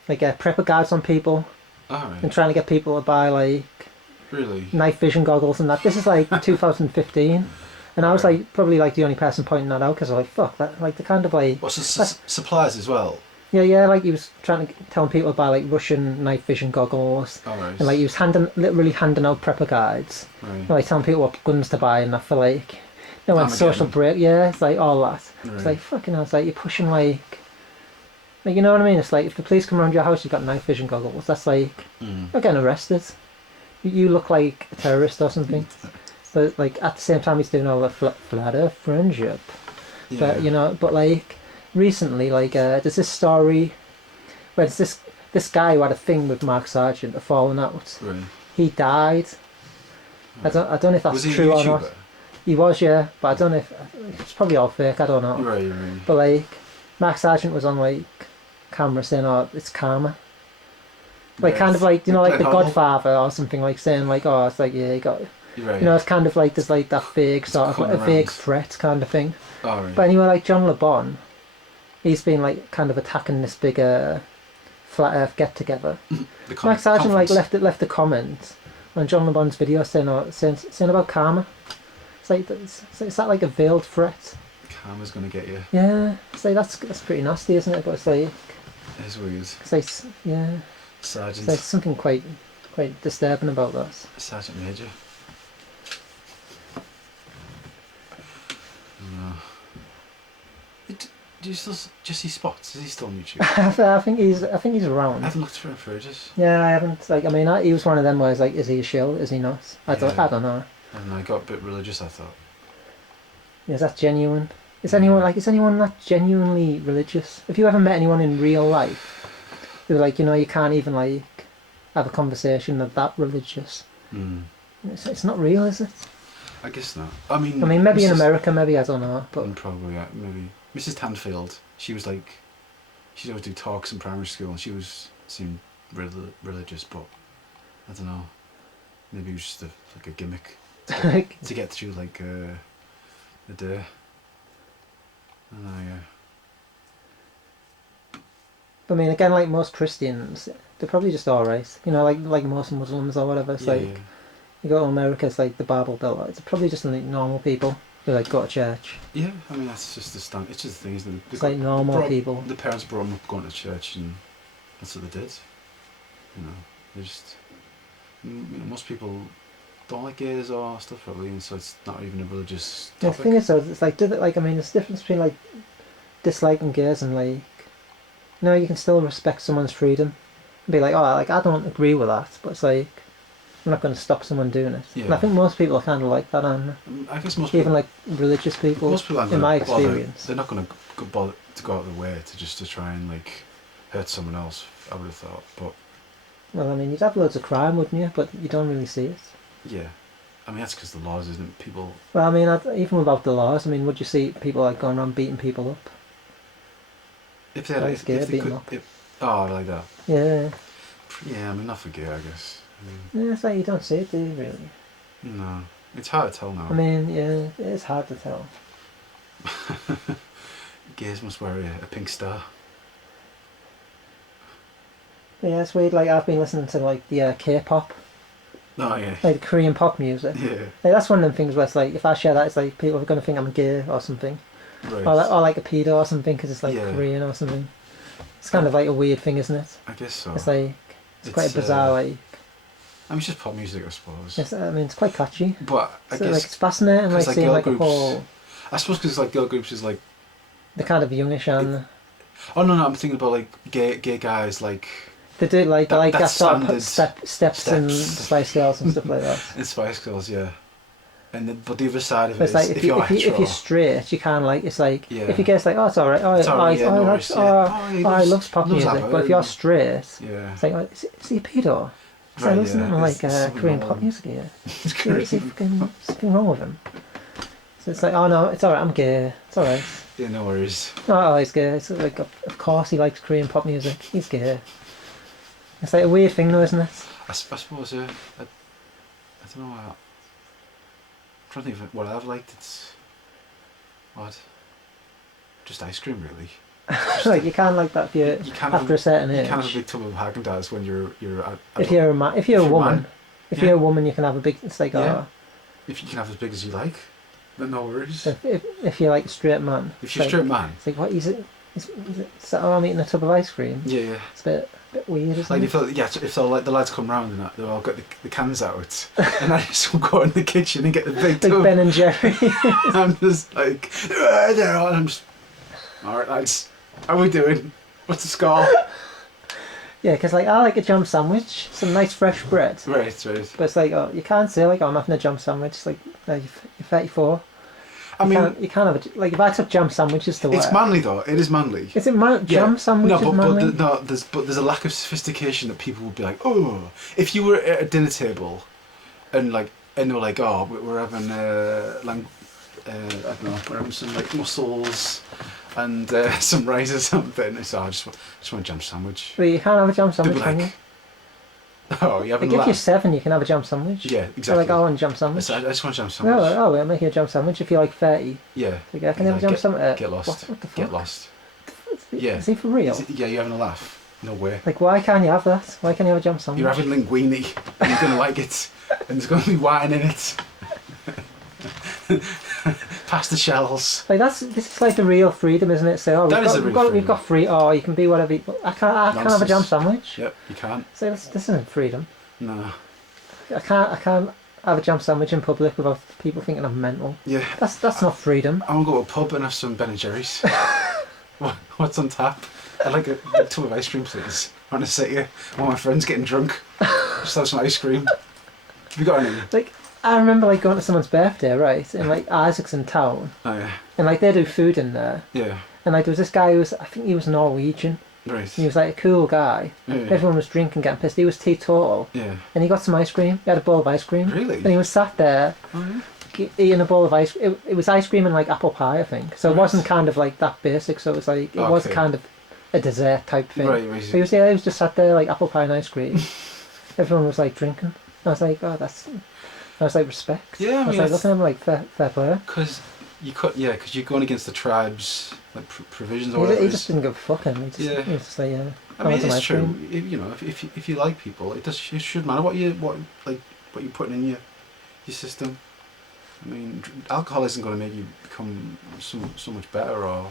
prepper guards on people, and trying to get people to buy like night vision goggles and that. This is like 2015, and I was like probably like the only person pointing that out, because I was like, fuck that, like the kind of like. What's the supplies as well? Yeah, like he was trying to telling people to buy like Russian night vision goggles, and like he was literally handing out prepper guides, and, like telling people what guns to buy and that for like, social break. Yeah, it's like all that. It's like fucking hell. It's like you're pushing like you know what I mean? It's like if the police come around your house, you've got night vision goggles. That's like you're getting arrested. You look like a terrorist or something. But like at the same time, he's doing all the flat earth friendship. Yeah. But like. Recently, like, there's this story where there's this guy who had a thing with Mark Sargent, a falling out. Right. He died. Right. I don't know if that's true or not. He was, yeah, but I don't know if it's probably all fake. I don't know. Right. But like, Mark Sargent was on like camera saying, "Oh, it's karma." Like kind of like like The Godfather or something, like saying like, "Oh, it's like he got You're right. You know, it's kind of like there's like that vague sort of coming like a vague around. threat kind of thing. Oh, right. But anyway, like John Le Bon, he's been like kind of attacking this bigger flat Earth get together. Max Sargent like left a comment on John Le Bon's video saying about karma. It's that like a veiled threat. Karma's gonna get you. Yeah, it's like that's pretty nasty, isn't it? But it's like It's weird. it's like yeah, Sergeant. it's like something quite disturbing about that. Sergeant Major. No. Do you still Jesse Spots? Is he still on YouTube? I think he's around. I haven't looked for him for ages. Yeah, I haven't. Like, I mean, he was one of them where it's like, is he a shill? Is he not? I don't know. And I got a bit religious, I thought. Is that genuine? Is anyone not genuinely religious? Have you ever met anyone in real life who, like, you know, you can't even like have a conversation that religious? Mm. It's not real, is it? I guess not. I mean, maybe in America, maybe, I don't know, but probably maybe Mrs. Tanfield. She was like, she'd always do talks in primary school, and she seemed religious, but I don't know. Maybe it was just like a gimmick to get through like the day. I don't know, yeah. I mean, again, like most Christians, they're probably just alright. You know, like most Muslims or whatever. It's you go to America, it's like the Bible Belt. It's probably just like normal people who like go to church. Yeah, I mean that's just the stand. It's just the thing, isn't it? It's like normal people. The parents brought them up going to church, and that's what they did. You know, they just. You know, most people don't like gays or stuff probably, and so it's not even a religious topic. Yeah, the thing is, though, it's like I mean, there's a difference between like disliking gays and like, you know, you can still respect someone's freedom and be like, oh, like I don't agree with that, but it's like I'm not going to stop someone doing it. Yeah. And I think most people are kind of like that, aren't they? I guess most even people, like religious people. Most people in my experience, they're not going to bother to go out of their way to try and like hurt someone else. I would have thought, but. Well, I mean, you'd have loads of crime, wouldn't you? But you don't really see it. Yeah. I mean, that's because the laws, isn't it? People... Well, I mean, even without the laws, I mean, would you see people like going around beating people up? If they had... Like if they could... like that. Yeah. Yeah, I mean, not for gay, I guess. I mean, Yeah, it's like you don't see it, do you, really? No. It's hard to tell now. I mean, yeah, it is hard to tell. Gays must wear a pink star. Yeah, it's weird, like, I've been listening to, like, the K-pop. Oh, yeah. Like, the Korean pop music. Yeah. Like, that's one of them things where it's like, if I share that, it's like, people are going to think I'm gay or something. Right. Or like a pedo or something, because it's, like, Yeah. Korean or something. It's kind of, like, a weird thing, isn't it? I guess so. It's, like, it's quite a bizarre, like... I mean, it's just pop music, I suppose. It's, I mean, it's quite catchy. But, I so, guess... like, it's fascinating, like, seeing, like, a whole... I suppose because, like, girl groups is, like... The kind of youngish and... Oh, no, I'm thinking about, like, gay guys, like... They do like that sort of steps Steps. and Spice Girls and stuff like that. And Spice Girls, yeah. But the other side of But it it's like is if you're straight, you can't like. It's like Yeah. if you get like, oh, it's alright. Oh, It's alright, yeah, no worries, I loves pop loves music. that, But if you're straight, yeah. it's like, oh, is he a pedo? So Right, listening to like There's something Korean wrong pop with music here. It's Is he fucking something wrong with him? So it's like, oh no, it's alright. I'm gay. It's alright. Yeah, no worries. Oh, he's gay. It's like, of course he likes Korean pop music. He's gay. It's like a weird thing, though, isn't it? I suppose, yeah. I don't know. I'm trying to think of what I've liked. It's what? Just ice cream, really. Like you can't like that if You can't after a certain age. You can't have a big tub of Haagen-Dazs when you're if you're a man, if you're a woman, man, if yeah. you're a woman, you can have a big. It's like Yeah. If you can have as big as you like, then no worries. if you're like a straight man. If you're a straight man. It's like what is it? Is that how I'm eating a tub of ice cream? Yeah. It's a bit weird, isn't Like it? if the lads come round and they've all got the cans out, and I just go in the kitchen and get the big Like tub. Ben and Jerry. I'm just like, there, and I'm just, all right, lads, how are we doing? What's the score? Yeah, because like I like a jam sandwich, some nice fresh bread. Right. But it's like, oh, you can't say like, oh, I'm having a jam sandwich. It's like, no, you're 34. I mean, you can't have like if I took jam sandwiches to work. it's manly though. It is manly. Is it jam sandwiches manly? There's a lack of sophistication that people would be like, oh, if you were at a dinner table, and they were like, oh, we're having I don't know, we're having some like mussels and some rice or something. So I just want a jam sandwich. But you can't have a jam sandwich, They'd be can you? like, Oh, you having Like a if you're laugh? 7, you can have a jam sandwich. Yeah, So exactly. like, I want a jam sandwich. I just want a jam No, sandwich. oh, I'll make you a jam sandwich. If you're like 30, Yeah. like, I can have a jam sandwich. Get lost. What the fuck? Get lost. Yeah. Is he for real? Yeah, you're having a laugh. No way. Like, why can't you have that? Why can't you have a jam sandwich? You're having linguine, and you're gonna like it, and there's gonna be wine in it. Pasta shells. Like this is like the real freedom, isn't it? So we've got free. Oh, you can be whatever. I can't have a jam sandwich. Yep, you can't. So this isn't freedom. No. I can't have a jam sandwich in public without people thinking I'm mental. Yeah. That's not freedom. I want to go to a pub and have some Ben and Jerry's. What's on tap? I'd like a tub of ice cream, please. I want to sit here while my friend's getting drunk. Just have some ice cream. Have you got any? Like, I remember like going to someone's birthday, right? And like Isaac's in town. Oh yeah. And like they do food in there. Yeah. And like there was this guy I think he was Norwegian. Right. He was like a cool guy. Yeah. Everyone was drinking, getting pissed. He was teetotal. Yeah. And he got some ice cream. He had a bowl of ice cream. Really? And he was sat there eating a bowl of ice. It was ice cream and like apple pie, I think. So it wasn't kind of like that basic. So it was like was kind of a dessert type thing. Right. He was just sat there like apple pie and ice cream. Everyone was like drinking. I was like, oh, that's. I was like, respect. Yeah, I was like looking at him like fair play. Because because you're going against the tribe's like provisions or whatever. He just didn't give a fuck. He was just like, yeah. I mean, it's true. If you like people, it should matter what you're putting in your system. I mean, alcohol isn't going to make you become so much better. Or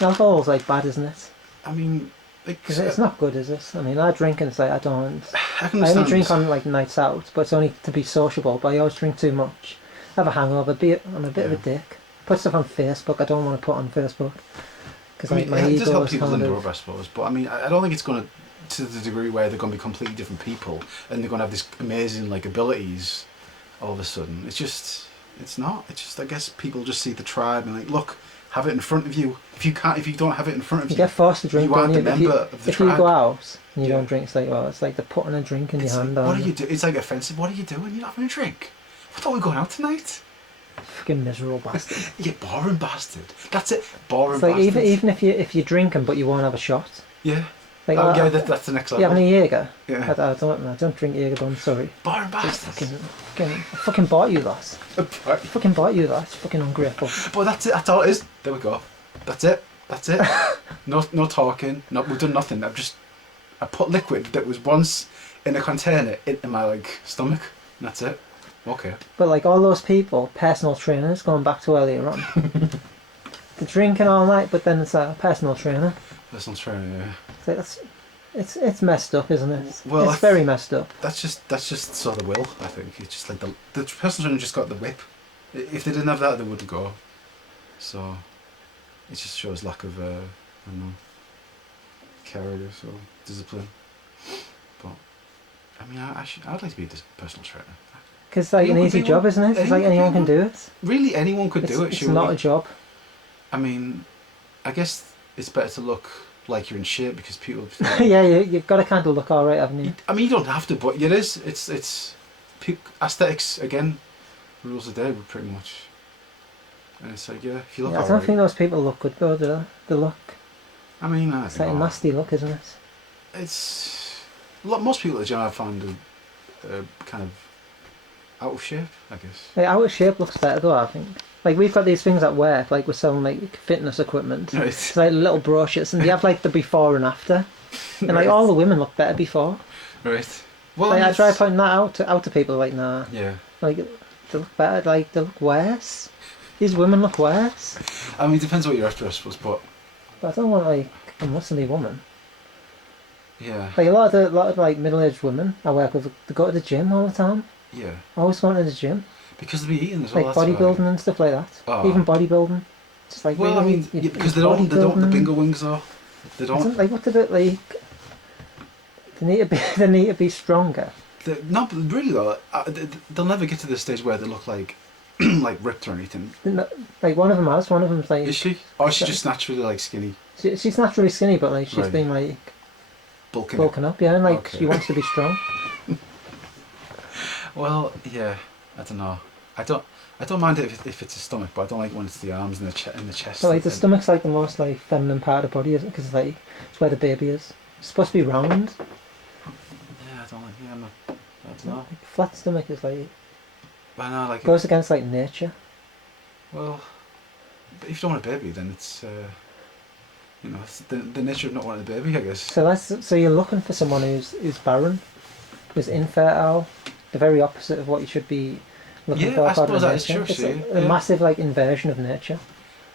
alcohol's like bad, isn't it? I mean, because it's not good, is it? I mean, I drink and it's like I only drink on like nights out, but it's only to be sociable. But I always drink too much. I have a hangover. I'm a bit of a dick. Put stuff on Facebook I don't want to put on Facebook because like, my ego just help people kind endure, I suppose. But I mean, I don't think it's going to the degree where they're going to be completely different people and they're going to have this amazing like abilities all of a sudden. It's not. It's just I guess people just see the tribe and like, look, have it in front of you. If you don't have it in front of you, you get forced to drink. You aren't don't a member of the if tribe. you go out and you don't drink, it's like, well, it's like they're putting a drink in your hand. What are you doing? It's like offensive. What are you doing? You're not having a drink. I thought we were going out tonight. Fucking miserable bastard. You boring bastard. That's it. Boring it's like bastard. even if you're drinking but you won't have a shot. Yeah. Like, that's the next level. You having a Jaeger? Yeah. I don't drink Jaeger, but I'm sorry. Boring bastard. I fucking bought you that. I fucking bought you that. Fucking ungrateful. But that's it. That's all it is. There we go. That's it. No talking. No, we've done nothing. I put liquid that was once in a container into my like stomach. And that's it. Okay. But like all those people, personal trainers, going back to earlier on, they're drinking all night, but then it's a personal trainer. Personal trainer, yeah. So it's messed up, isn't it? Well, it's very messed up. That's just sort of will. I think it's just like the personal trainer just got the whip. If they didn't have that, they wouldn't go. So it just shows lack of I don't know, character or discipline. But I mean, I'd like to be a personal trainer. Because it's like an easy job, isn't it? It's like anyone can do it. Really, anyone could do it. It's not a job. I mean, I guess it's better to look like you're in shape because people. Yeah, you've got to kind of look all right, haven't you? I mean, you don't have to, but it is. It's aesthetics again. Rules of the day, pretty much. And it's like, yeah, if you look. I don't think those people look good though, do they? They look. I mean, it's like a nasty look, isn't it? It's most people at the gym I find are kind of out of shape, I guess. Like, out of shape looks better though, I think. Like we've got these things at work, like we're selling like fitness equipment. Right. It's like little brochures, and they have like the before and after, and like all the women look better before. Right. Well, like, I try pointing that out to people, like nah. Yeah. Like they look better, like they look worse. These women look worse. I mean, it depends what you're after, I suppose, but I don't want like a muscly woman. Yeah. Like a lot of like middle-aged women I work with, they go to the gym all the time. Yeah. Always going to the gym. Because they be eating as well. Like bodybuilding and stuff like that. Oh. Even bodybuilding. Just like well, really, I mean, because they don't the bingo wings are. They don't. Like what did it like? They need to be stronger. No, but really though, they'll never get to the stage where they look like like ripped or anything. Like one of them has. One of them's like. Is she? Or is she just naturally like skinny? She's naturally skinny, but like she's been like bulking up, yeah, and like she wants to be strong. Well, yeah, I don't know. I don't mind it if it's a stomach, but I don't like when it's the arms and the chest. So like the stomach's like the most like feminine part of the body, isn't it? Because like it's where the baby is. It's supposed to be round. Yeah, don't like. Yeah, I'm not. I don't know. Like, flat stomach is like I know, like goes against like nature. well, if you don't want a baby, then it's it's the nature of not wanting a baby, I guess. So you're looking for someone who's barren, who's infertile, the very opposite of what you should be looking Yeah, for I according suppose to that is nature. true. It's Actually, a massive like inversion of nature.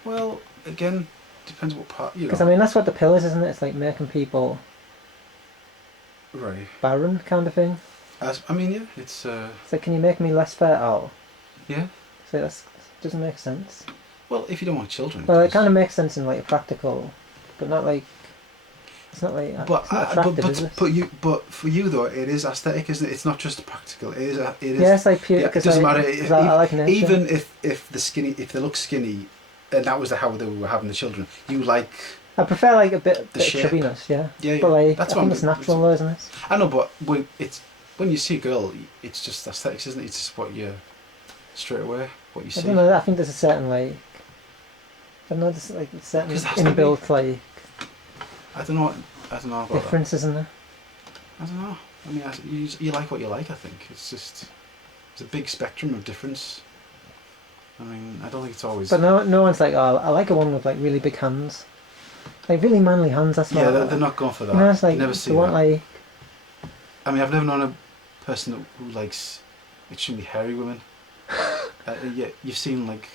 Well, again, depends what part. Because I mean that's what the pill is, isn't it? It's like making people Right. barren kind of thing. I mean, yeah, it's. It's like, can you make me less fertile? Yeah. So that doesn't make sense. Well, if you don't want children. Well, it kind of makes sense in like a practical, but not like. It's not like. It's not attractive, is it? But for you though, it is aesthetic, isn't it? It's not just practical. It is. It is. Yeah, it's like pure. Yeah, it doesn't matter. I like nature. Even if they look skinny, and that was how they were having the children. You like. I prefer like a bit of shape. chubbiness, yeah. Yeah. But like, That's I think it's natural though, isn't it? I know, but when you see a girl, it's just aesthetics, isn't it? It's just what you straight away what you see. I don't know. I think there's a certain like. I don't know. There's like a certain inbuilt like. I don't know about difference, isn't there? I don't know. I mean, you like what you like. I think it's a big spectrum of difference. I mean, I don't think it's always. But no one's like, oh, I like a woman with like really big hands, like really manly hands. That's yeah, not. They're not going for that. You know, it's like you never see they want that. like. I mean, I've never known a person who likes extremely hairy women. Yeah, you've seen like.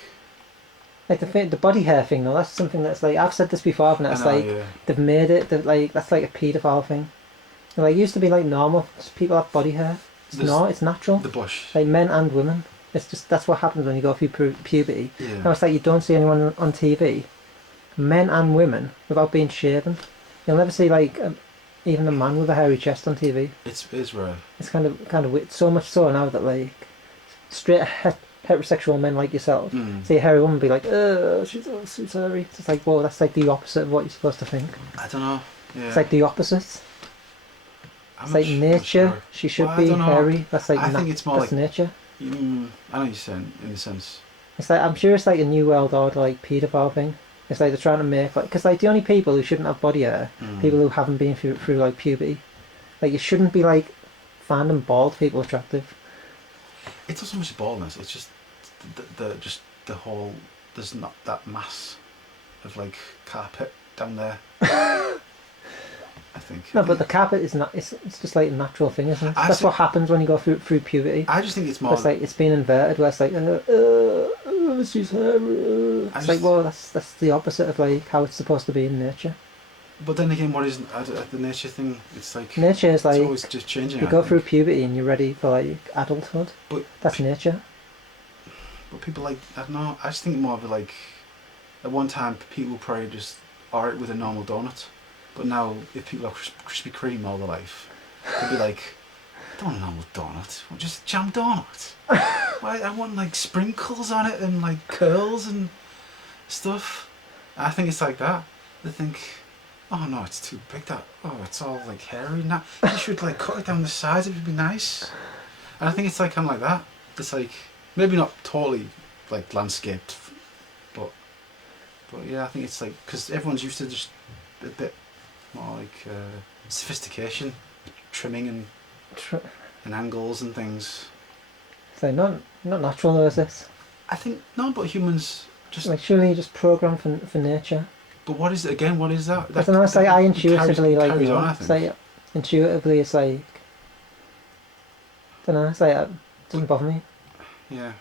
Like the body hair thing though, that's something that's like, I've said this before, and it's like they've made it. That's like a paedophile thing. And, like, it used to be like normal. People have body hair. It's natural. The bush. Like men and women. It's just that's what happens when you go through puberty. Yeah. Now it's like you don't see anyone on TV, men and women, without being shaven. You'll never see like even a man with a hairy chest on TV. It's rare. It's kind of weird. So much so now that like straight heterosexual men like yourself see a hairy woman and be like, she's hairy. It's like, whoa, that's like the opposite of what you're supposed to think. I don't know. Yeah. It's like the opposite. It's like nature. Sure. She should be hairy. That's like I think it's more that's like nature. I know what you're saying in a sense. It's like, I'm sure it's like a new world order like paedophile thing. It's like they're trying to make like, because like the only people who shouldn't have body hair, people who haven't been through like puberty. Like you shouldn't be like finding bald people attractive. It's not so much baldness. It's just the whole. There's not that mass of like carpet down there. I think. No, but the carpet is not. It's just like a natural thing, isn't it? That's see, what happens when you go through puberty. I just think it's more. It's like it's being inverted, where it's like, she's hairy. It's like, well, that's the opposite of like how it's supposed to be in nature. But then again, what is the nature thing? It's like nature is like it's always just changing. You go through puberty and you're ready for like adulthood. But that's nature. But people like, I don't know. I just think more of like, at one time people probably just alright with a normal donut, but now if people have Krispy Kreme all their life, they'd be like, I don't want a normal donut. I want just a jam donut. I want like sprinkles on it and like curls and stuff. I think it's like that. They think, oh no, it's too big. It's all like hairy now. You should like cut it down the sides. It would be nice. And I think it's like kind of like that. It's like maybe not totally like landscaped, but yeah, I think it's like because everyone's used to just a bit more like sophistication, trimming and angles and things. So not natural though, is this? I think no, but humans just like surely you just programmed for nature. But what is it again? What is that? I don't know. It's like I intuitively carries on, I think. It's like intuitively, it's like I don't know. It's like it doesn't bother me. Yeah.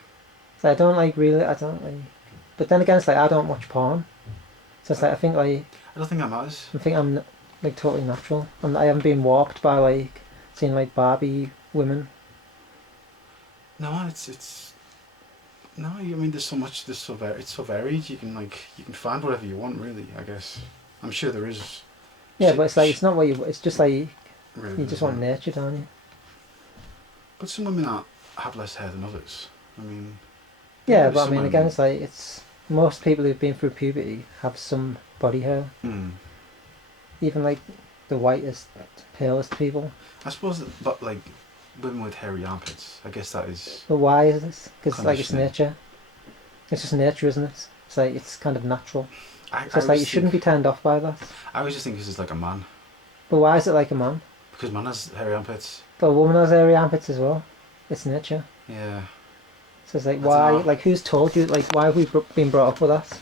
So I don't like really. I don't like. But then again, it's like I don't watch porn. So it's like I think like. I don't think that matters. I think I'm like totally natural. I haven't been warped by like seeing like Barbie women. No, it's. No, I mean there's so much. It's so varied. You can find whatever you want, really. I guess. I'm sure there is. Yeah, but it's like it's not what you. It's just like really you just want nature, don't you? But some women have less hair than others. I mean. Yeah, but I mean again, it's like it's most people who've been through puberty have some body hair. Even like the whitest, palest people. I suppose, but like women with hairy armpits. I guess that is. But why is this? Because like it's nature. It's just nature, isn't it? It's like it's kind of natural. So it's like you shouldn't be turned off by that. I always just think this is like a man. But why is it like a man? Because man has hairy armpits. But a woman has hairy armpits as well. It's nature. Yeah. So it's like, I why? dunno. Like, who's told you? Like, why have we been brought up with that?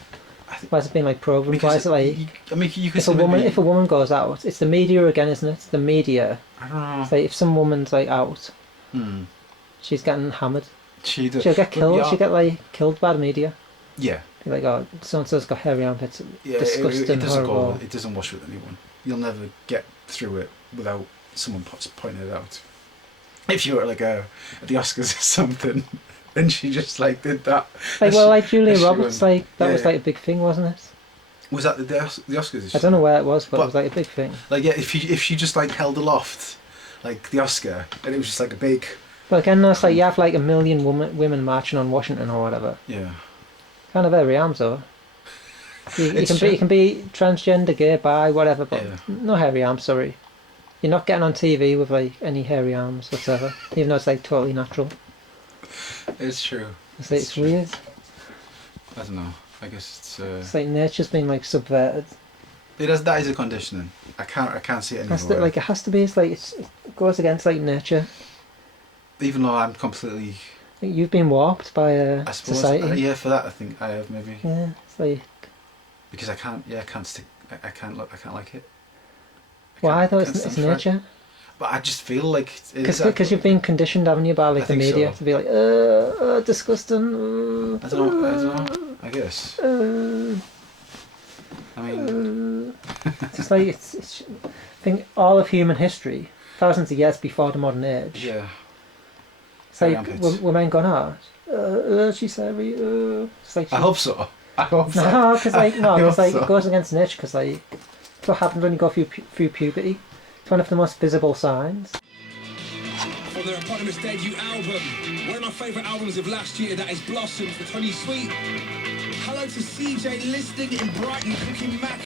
Why has it been like programmed? Why is it like? I mean, you could If a say woman, maybe, if a woman goes out, it's the media again, isn't it? The media. I don't know. It's like if some woman's like out, Hmm. she's getting hammered. She does. She'll get killed. Yeah. She'll get like killed by the media. Yeah. Be like, oh, so and so's got hairy armpits. Yeah. Disgusting, It doesn't horrible. go. It doesn't wash with anyone. You'll never get through it without someone pointing it out. If you were like at the Oscars or something, and she just like did that. Like, well, like Julia as she Roberts, went- like that yeah, was yeah. like a big thing, wasn't it? Was that the Oscars? I don't know where it was, but it But- was like a big thing. Like yeah, if she just like held aloft, like the Oscar, and it was just like a big. But again, no, it's like you have like a million women marching on Washington or whatever. Yeah. Kind of hairy arms though. You It's can true. be, you can be transgender, gay, bi, whatever, but Yeah. no hairy arms. Sorry, you're not getting on TV with like any hairy arms whatsoever. Even though it's like totally natural. It's true. It's like, it's weird. I don't know. I guess it's. It's like nature's been like subverted. That is a conditioning. I can't see it any Has other to, way. like it has to be. It's like it goes against like nature. Even though I'm completely. Like, you've been warped by I suppose. society. Yeah, for that I think I have maybe Yeah, it's like because I can't. Yeah, I can't stick. I can't look. I can't like it. why though? can't It's stand for it. nature. But I just feel like Because you've been conditioned, haven't you, by like I the think media so. to be like, disgusting. I don't know. I guess. I mean, It's just like it's. I think all of human history, thousands of years before the modern age, yeah. it's like Hairy armpits. women gone out. She's hairy. It's like I hope so. I hope so. no, because like no, I because hope like so. it goes against nature. Because like it's what happens when you go through puberty. It's one of the most visible signs. From their eponymous debut album, one of my favourite albums of last year, that is Blossoms for Tony Sweet. Hello to CJ listening in Brighton, cooking mac.